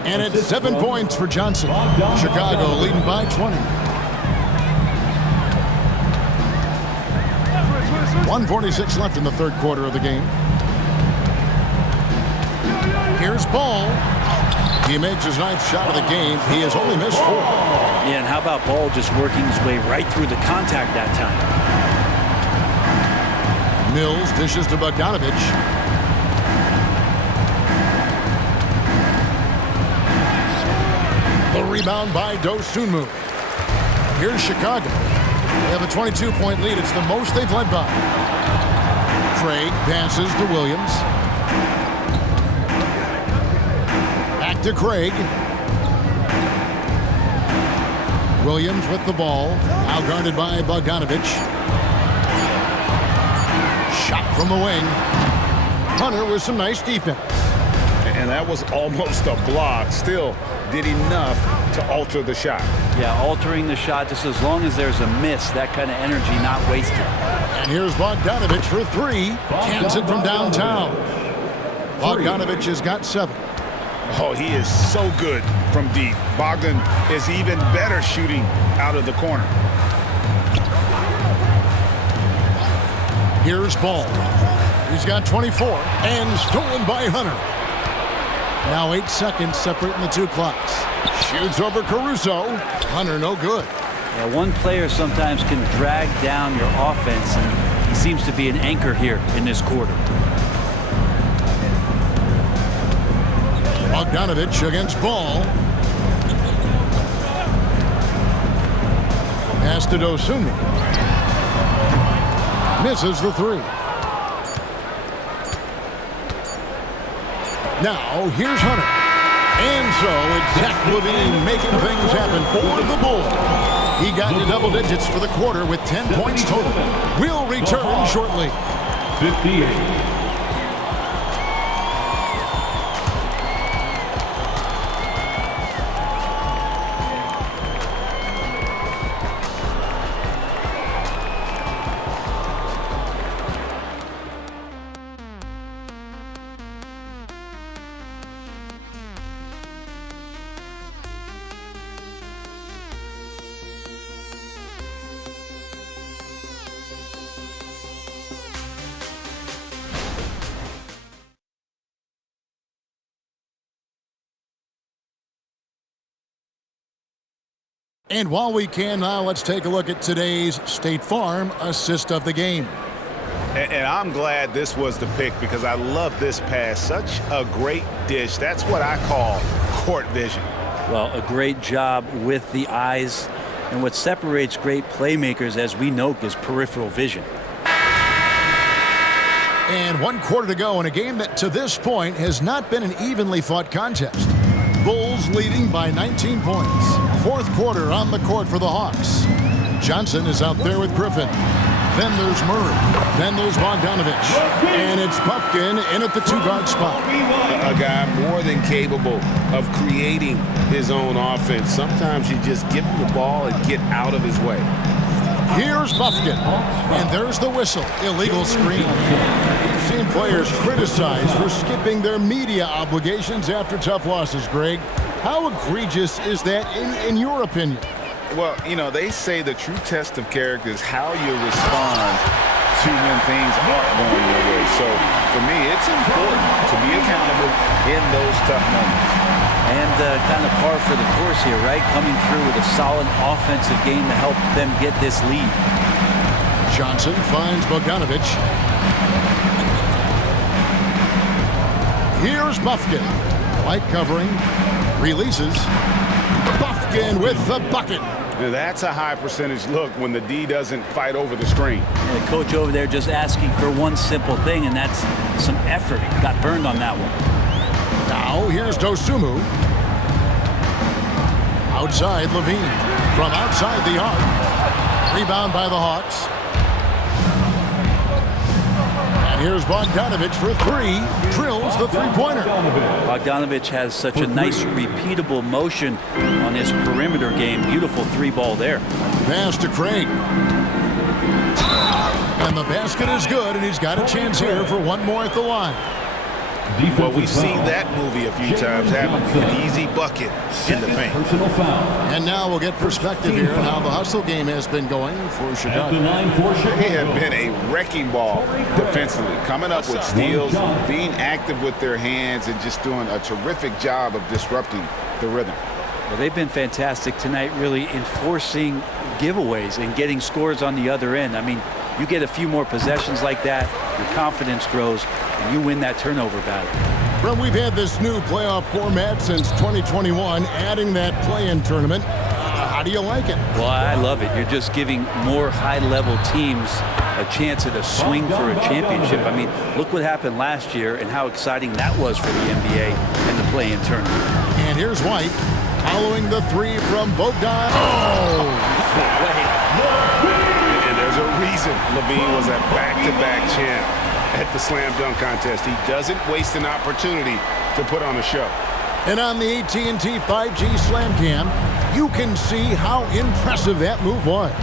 And it's 7 points for Johnson. Chicago leading by 20. 1:46 left in the third quarter of the game. Here's Ball. He makes his 9th shot of the game. He has only missed 4. Yeah, and how about Ball just working his way right through the contact that time? Mills dishes to Bogdanovic. The rebound by Dosunmu. Here's Chicago. They have a 22-point lead. It's the most they've led by. Craig passes to Williams. Back to Craig. Williams with the ball. Now guarded by Bogdanovic. Shot from the wing. Hunter with some nice defense. And that was almost a block. Still did enough to alter the shot. Yeah, altering the shot just as long as there's a miss. That kind of energy not wasted. And here's Bogdanovic for 3. Cans it from downtown. Bogdanovic has got 7. Oh, he is so good from deep. Bogdan is even better shooting out of the corner. Here's Ball. He's got 24 and stolen by Hunter. Now 8 seconds separating the 2 clocks. Shoots over Caruso. Hunter no good. Yeah, one player sometimes can drag down your offense, and he seems to be an anchor here in this quarter. Bogdanovic against Ball. Pass to Dosunmu. Misses the 3. Now here's Hunter. And so it's Zach LaVine making things happen for the Bulls. He got into double digits for the quarter with 10 points total. We'll return shortly. 58. And while we can now, let's take a look at today's State Farm assist of the game. And I'm glad this was the pick because I love this pass. Such a great dish. That's what I call court vision. Well, a great job with the eyes. And what separates great playmakers, as we know, is peripheral vision. And 1 quarter to go in a game that to this point has not been an evenly fought contest. Bulls leading by 19 points. 4th quarter on the court for the Hawks. Johnson is out there with Griffin. Then there's Murray. Then there's Bogdanovich. And it's Buffkin in at the 2-guard spot. A guy more than capable of creating his own offense. Sometimes you just give him the ball and get out of his way. Here's Buffkin. And there's the whistle. Illegal screen. We've seen players criticized for skipping their media obligations after tough losses, Greg. How egregious is that in your opinion? Well, you know, they say the true test of character is how you respond to when things aren't going your way. So, for me, it's important to be accountable in those tough moments. And kind of par for the course here, right? Coming through with a solid offensive game to help them get this lead. Johnson finds Bogdanovich. Here's Buffkin. Light covering. Releases. Buffkin with the bucket. That's a high percentage look when the D doesn't fight over the screen. The coach over there just asking for one simple thing, and that's some effort. Got burned on that one. Now here's Dosunmu. Outside Levine. From outside the arc. Rebound by the Hawks. And here's Bogdanovich for 3. Drills the 3-pointer. Bogdanovich has such a nice repeatable motion on his perimeter game. Beautiful 3-ball there. Pass to Craig. And the basket is good, and he's got a chance here for one more at the line. Well, we've seen that movie a few times happen. An easy bucket in the paint. And now we'll get perspective here on how the hustle game has been going for Chicago. They have been a wrecking ball defensively, coming up with steals, being active with their hands, and just doing a terrific job of disrupting the rhythm. Well, they've been fantastic tonight, really enforcing giveaways and getting scores on the other end. I mean, you get a few more possessions like that, your confidence grows, and you win that turnover battle. Well, we've had this new playoff format since 2021, adding that play-in tournament. How do you like it? Well, I love it. You're just giving more high-level teams a chance at a swing for a championship. I mean, look what happened last year and how exciting that was for the NBA and the play-in tournament. And here's White, following the 3 from Bogdan. And there's a reason Levine was a back-to-back champ at the slam dunk contest. He doesn't waste an opportunity to put on a show. And on the AT&T 5G Slam Cam, you can see how impressive that move was.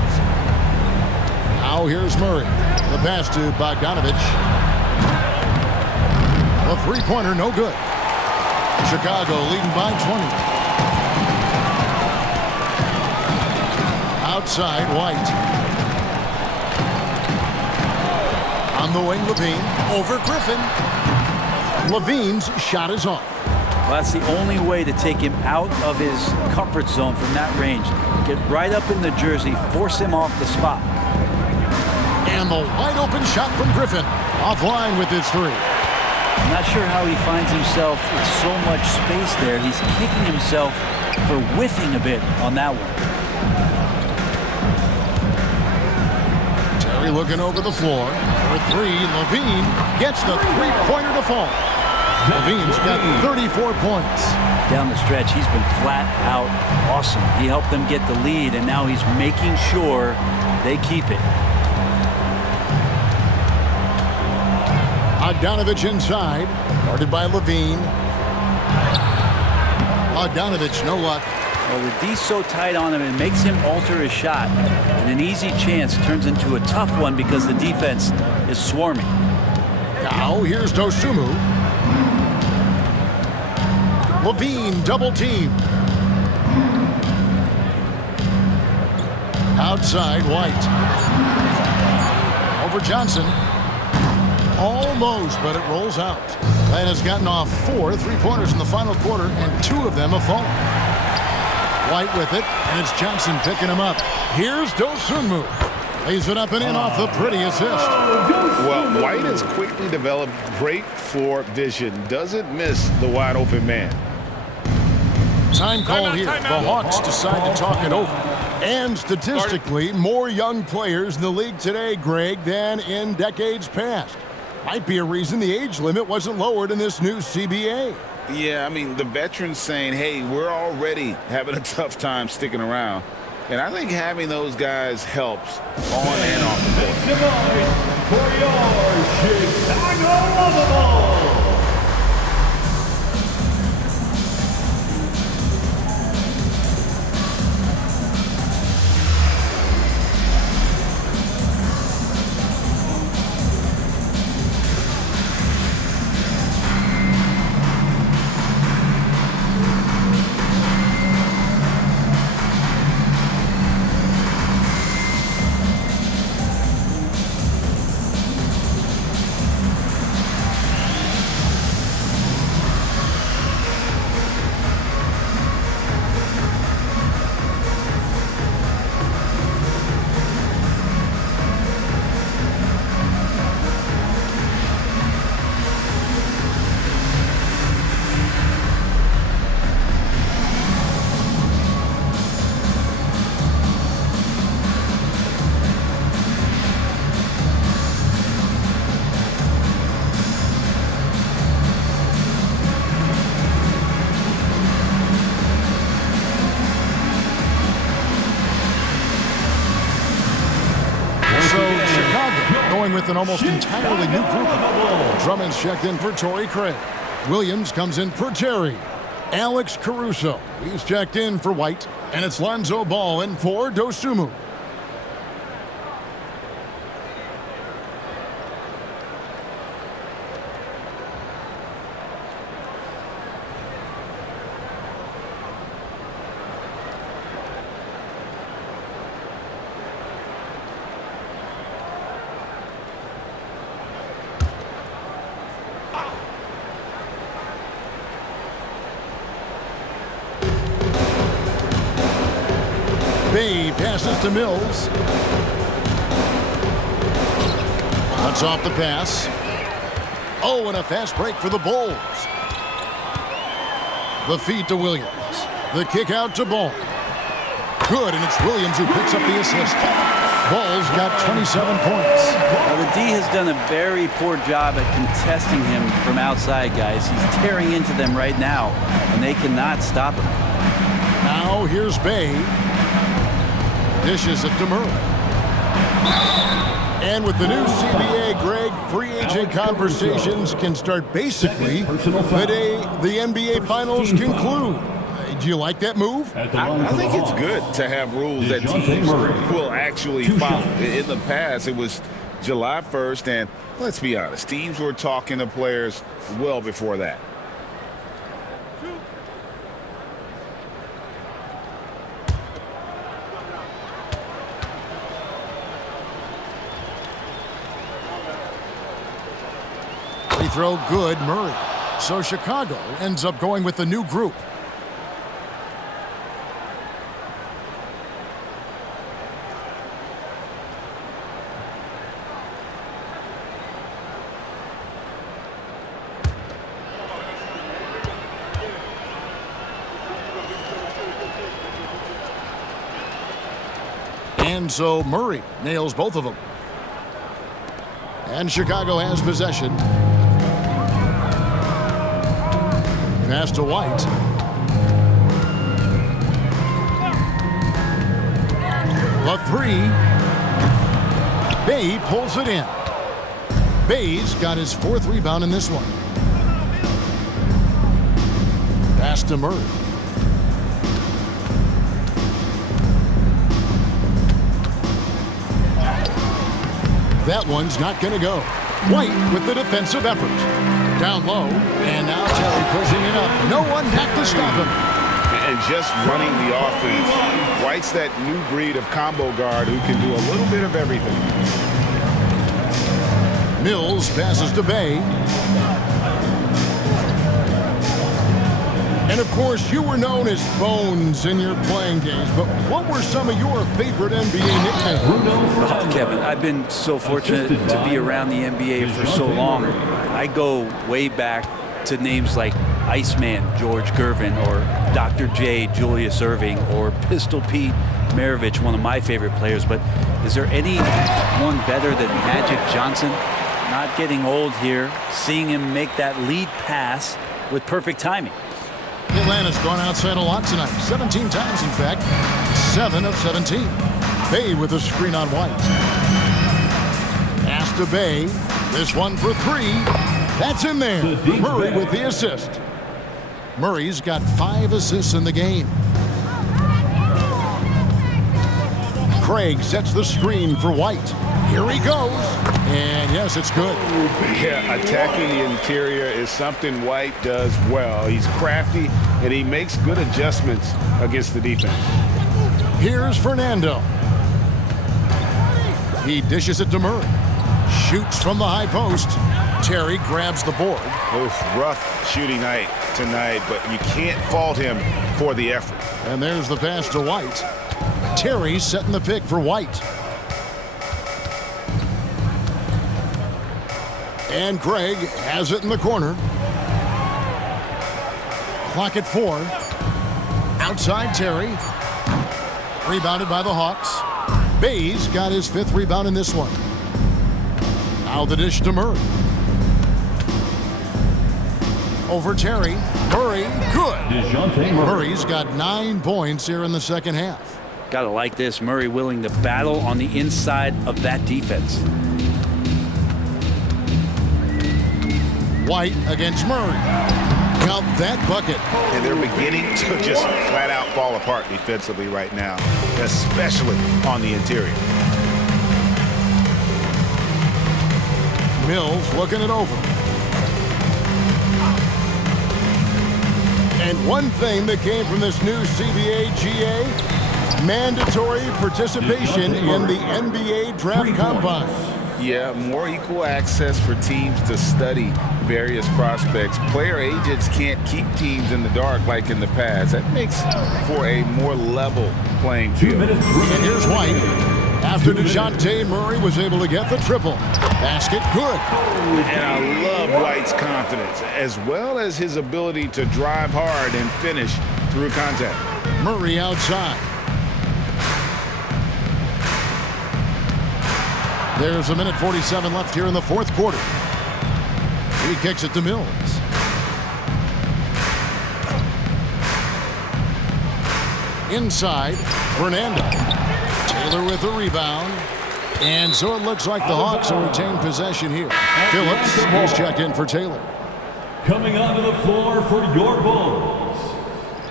Now here's Murray. The pass to Bogdanovich. The 3-pointer, no good. Chicago leading by 20. Outside, White. On the wing, Levine. Over Griffin. Levine's shot is off. Well, that's the only way to take him out of his comfort zone from that range. Get right up in the jersey, force him off the spot. And the wide-open shot from Griffin. Offline with his 3. I'm not sure how he finds himself in so much space there. He's kicking himself for whiffing a bit on that one. Terry looking over the floor. For 3, Levine gets the 3-pointer to fall. Levine's got 34 points. Down the stretch, he's been flat out awesome. He helped them get the lead, and now he's making sure they keep it. Bogdanovich inside, guarded by Levine. Bogdanovich, no luck. Well, the D's so tight on him, it makes him alter his shot. And an easy chance turns into a tough one because the defense is swarming. Now here's Dosunmu. Levine double team. Outside, White. Over Johnson. Almost, but it rolls out. That has gotten off 4 3-pointers in the final quarter, and 2 of them have fallen. White with it, and it's Johnson picking him up. Here's Dosunmu. Lays it up and in off the pretty assist. Well, White has quickly developed great floor vision. Doesn't miss the wide open man. Time call here. The Hawks decide to talk it over. And statistically, more young players in the league today, Greg, than in decades past. Might be a reason the age limit wasn't lowered in this new CBA. Yeah, I mean, the veterans saying, hey, we're already having a tough time sticking around. And I think having those guys helps on and off the court. For your Chicago Lovable. With an almost entirely new group. Drummond's checked in for Torrey Craig. Williams comes in for Terry. Alex Caruso, he's checked in for White. And it's Lonzo Ball in for Dosunmu. Bay passes to Mills. Cuts off the pass. Oh, and a fast break for the Bulls. The feed to Williams. The kick out to Ball. Good, and it's Williams who picks up the assist. Ball's got 27 points. Well, the D has done a very poor job at contesting him from outside, guys. He's tearing into them right now, and they cannot stop him. Now here's Bay. Dishes it to Murray. And with the new CBA, Greg, free agent conversations can start basically the day the NBA Finals conclude. Do you like that move? I think it's good to have rules that teams will actually follow. In the past, it was July 1st, and let's be honest, teams were talking to players well before that. Free throw good, Murray. So Chicago ends up going with the new group. And so Murray nails both of them. And Chicago has possession. Pass to White. The three. Bay pulls it in. Bay's got his fourth rebound in this one. Pass to Murray. That one's not going to go. White with the defensive effort. Down low, and now Terry pushing it up. No one back to stop him. And just running the offense. White's that new breed of combo guard who can do a little bit of everything. Mills passes to Bay. And of course, you were known as Bones in your playing days, but what were some of your favorite NBA nicknames? Oh, Kevin, I've been so fortunate to be around the NBA for so long. I go way back to names like Iceman George Gervin, or Dr. J Julius Erving, or Pistol Pete Maravich, one of my favorite players. But is there anyone better than Magic Johnson? Not getting old here, seeing him make that lead pass with perfect timing. Atlanta's gone outside a lot tonight. 17 times, in fact. 7 of 17. Bay with a screen on White. Pass to Bay. This one for 3. That's in there. Murray with the assist. Murray's got 5 assists in the game. Craig sets the screen for White. Here he goes. And yes, it's good. Yeah, attacking the interior is something White does well. He's crafty, and he makes good adjustments against the defense. Here's Fernando. He dishes it to Murray. Shoots from the high post. Terry grabs the board. Rough shooting night tonight, but you can't fault him for the effort. And there's the pass to White. Terry setting the pick for White. And Craig has it in the corner. Clock at 4. Outside Terry. Rebounded by the Hawks. Bay's got his 5th rebound in this one. Now the dish to Murray. Over Terry. Murray, good. Murray's got 9 points here in the second half. Gotta like this. Murray willing to battle on the inside of that defense. White against Murray. Count that bucket. And they're beginning to just flat out fall apart defensively right now, especially on the interior. Mills looking it over. And one thing that came from this new CBA GA, mandatory participation in the NBA Draft Combine. Yeah, more equal access for teams to study various prospects. Player agents can't keep teams in the dark like in the past. That makes for a more level playing field. And here's White. After DeJounte Murray was able to get the triple. Basket good. And I love White's confidence, as well as his ability to drive hard and finish through contact. Murray outside. There's 1:47 left here in the 4th quarter. He kicks it to Mills. Inside, Fernando. Taylor with the rebound. And so it looks like the Hawks will retain possession here. Phillips is checked in for Taylor. Coming onto the floor for your Bulls,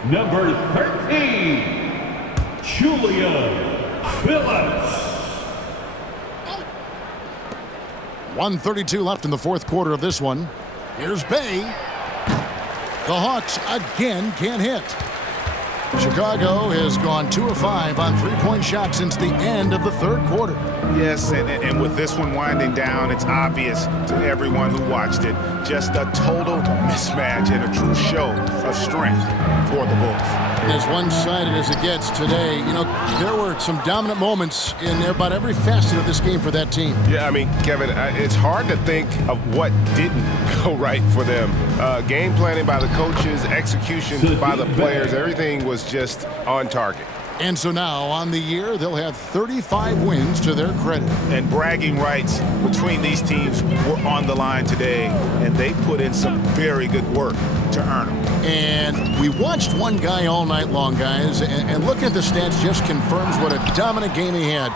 number 13, Julia Phillips. 1:32 left in the 4th quarter of this one. Here's Bay. The Hawks again can't hit. Chicago has gone 2 of 5 on 3-point shots since the end of the 3rd quarter. Yes, and with this one winding down, it's obvious to everyone who watched it. Just a total mismatch and a true show of strength for the Bulls. As one-sided as it gets today, you know, there were some dominant moments in about every facet of this game for that team. Yeah, I mean, Kevin, it's hard to think of what didn't go right for them. Game planning by the coaches, execution by the players, everything was just on target. And so now, on the year, they'll have 35 wins to their credit. And bragging rights between these teams were on the line today, and they put in some very good work to earn them. And we watched one guy all night long, guys, and looking at the stats just confirms what a dominant game he had.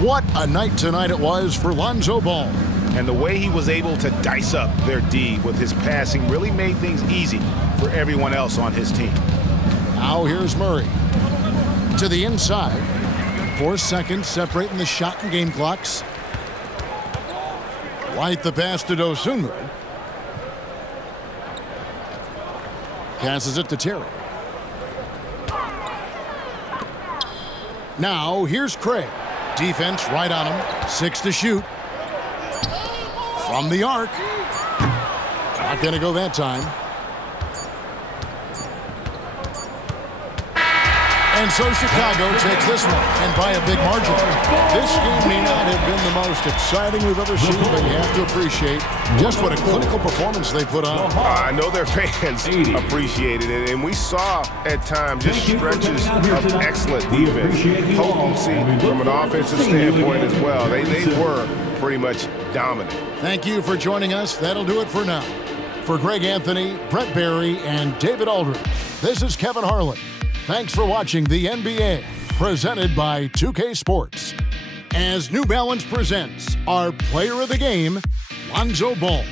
What a night tonight it was for Lonzo Ball. And the way he was able to dice up their D with his passing really made things easy for everyone else on his team. Now here's Murray. To the inside. 4 seconds separating the shot and game clocks. White the pass to Dosunmu. Passes it to Terry. Now here's Craig. Defense right on him. 6 to shoot. From the arc. Not going to go that time. And so Chicago takes this one, and by a big margin. This game may not have been the most exciting we've ever seen, but you have to appreciate just what a clinical performance they put on. I know their fans appreciated it, and we saw at times just stretches of excellent defense, potency from an offensive standpoint as well. They were pretty much dominant. Thank you for joining us. That'll do it for now. For Greg Anthony, Brett Barry, and David Aldridge, this is Kevin Harlan. Thanks for watching the NBA, presented by 2K Sports. As New Balance presents our player of the game, Lonzo Ball.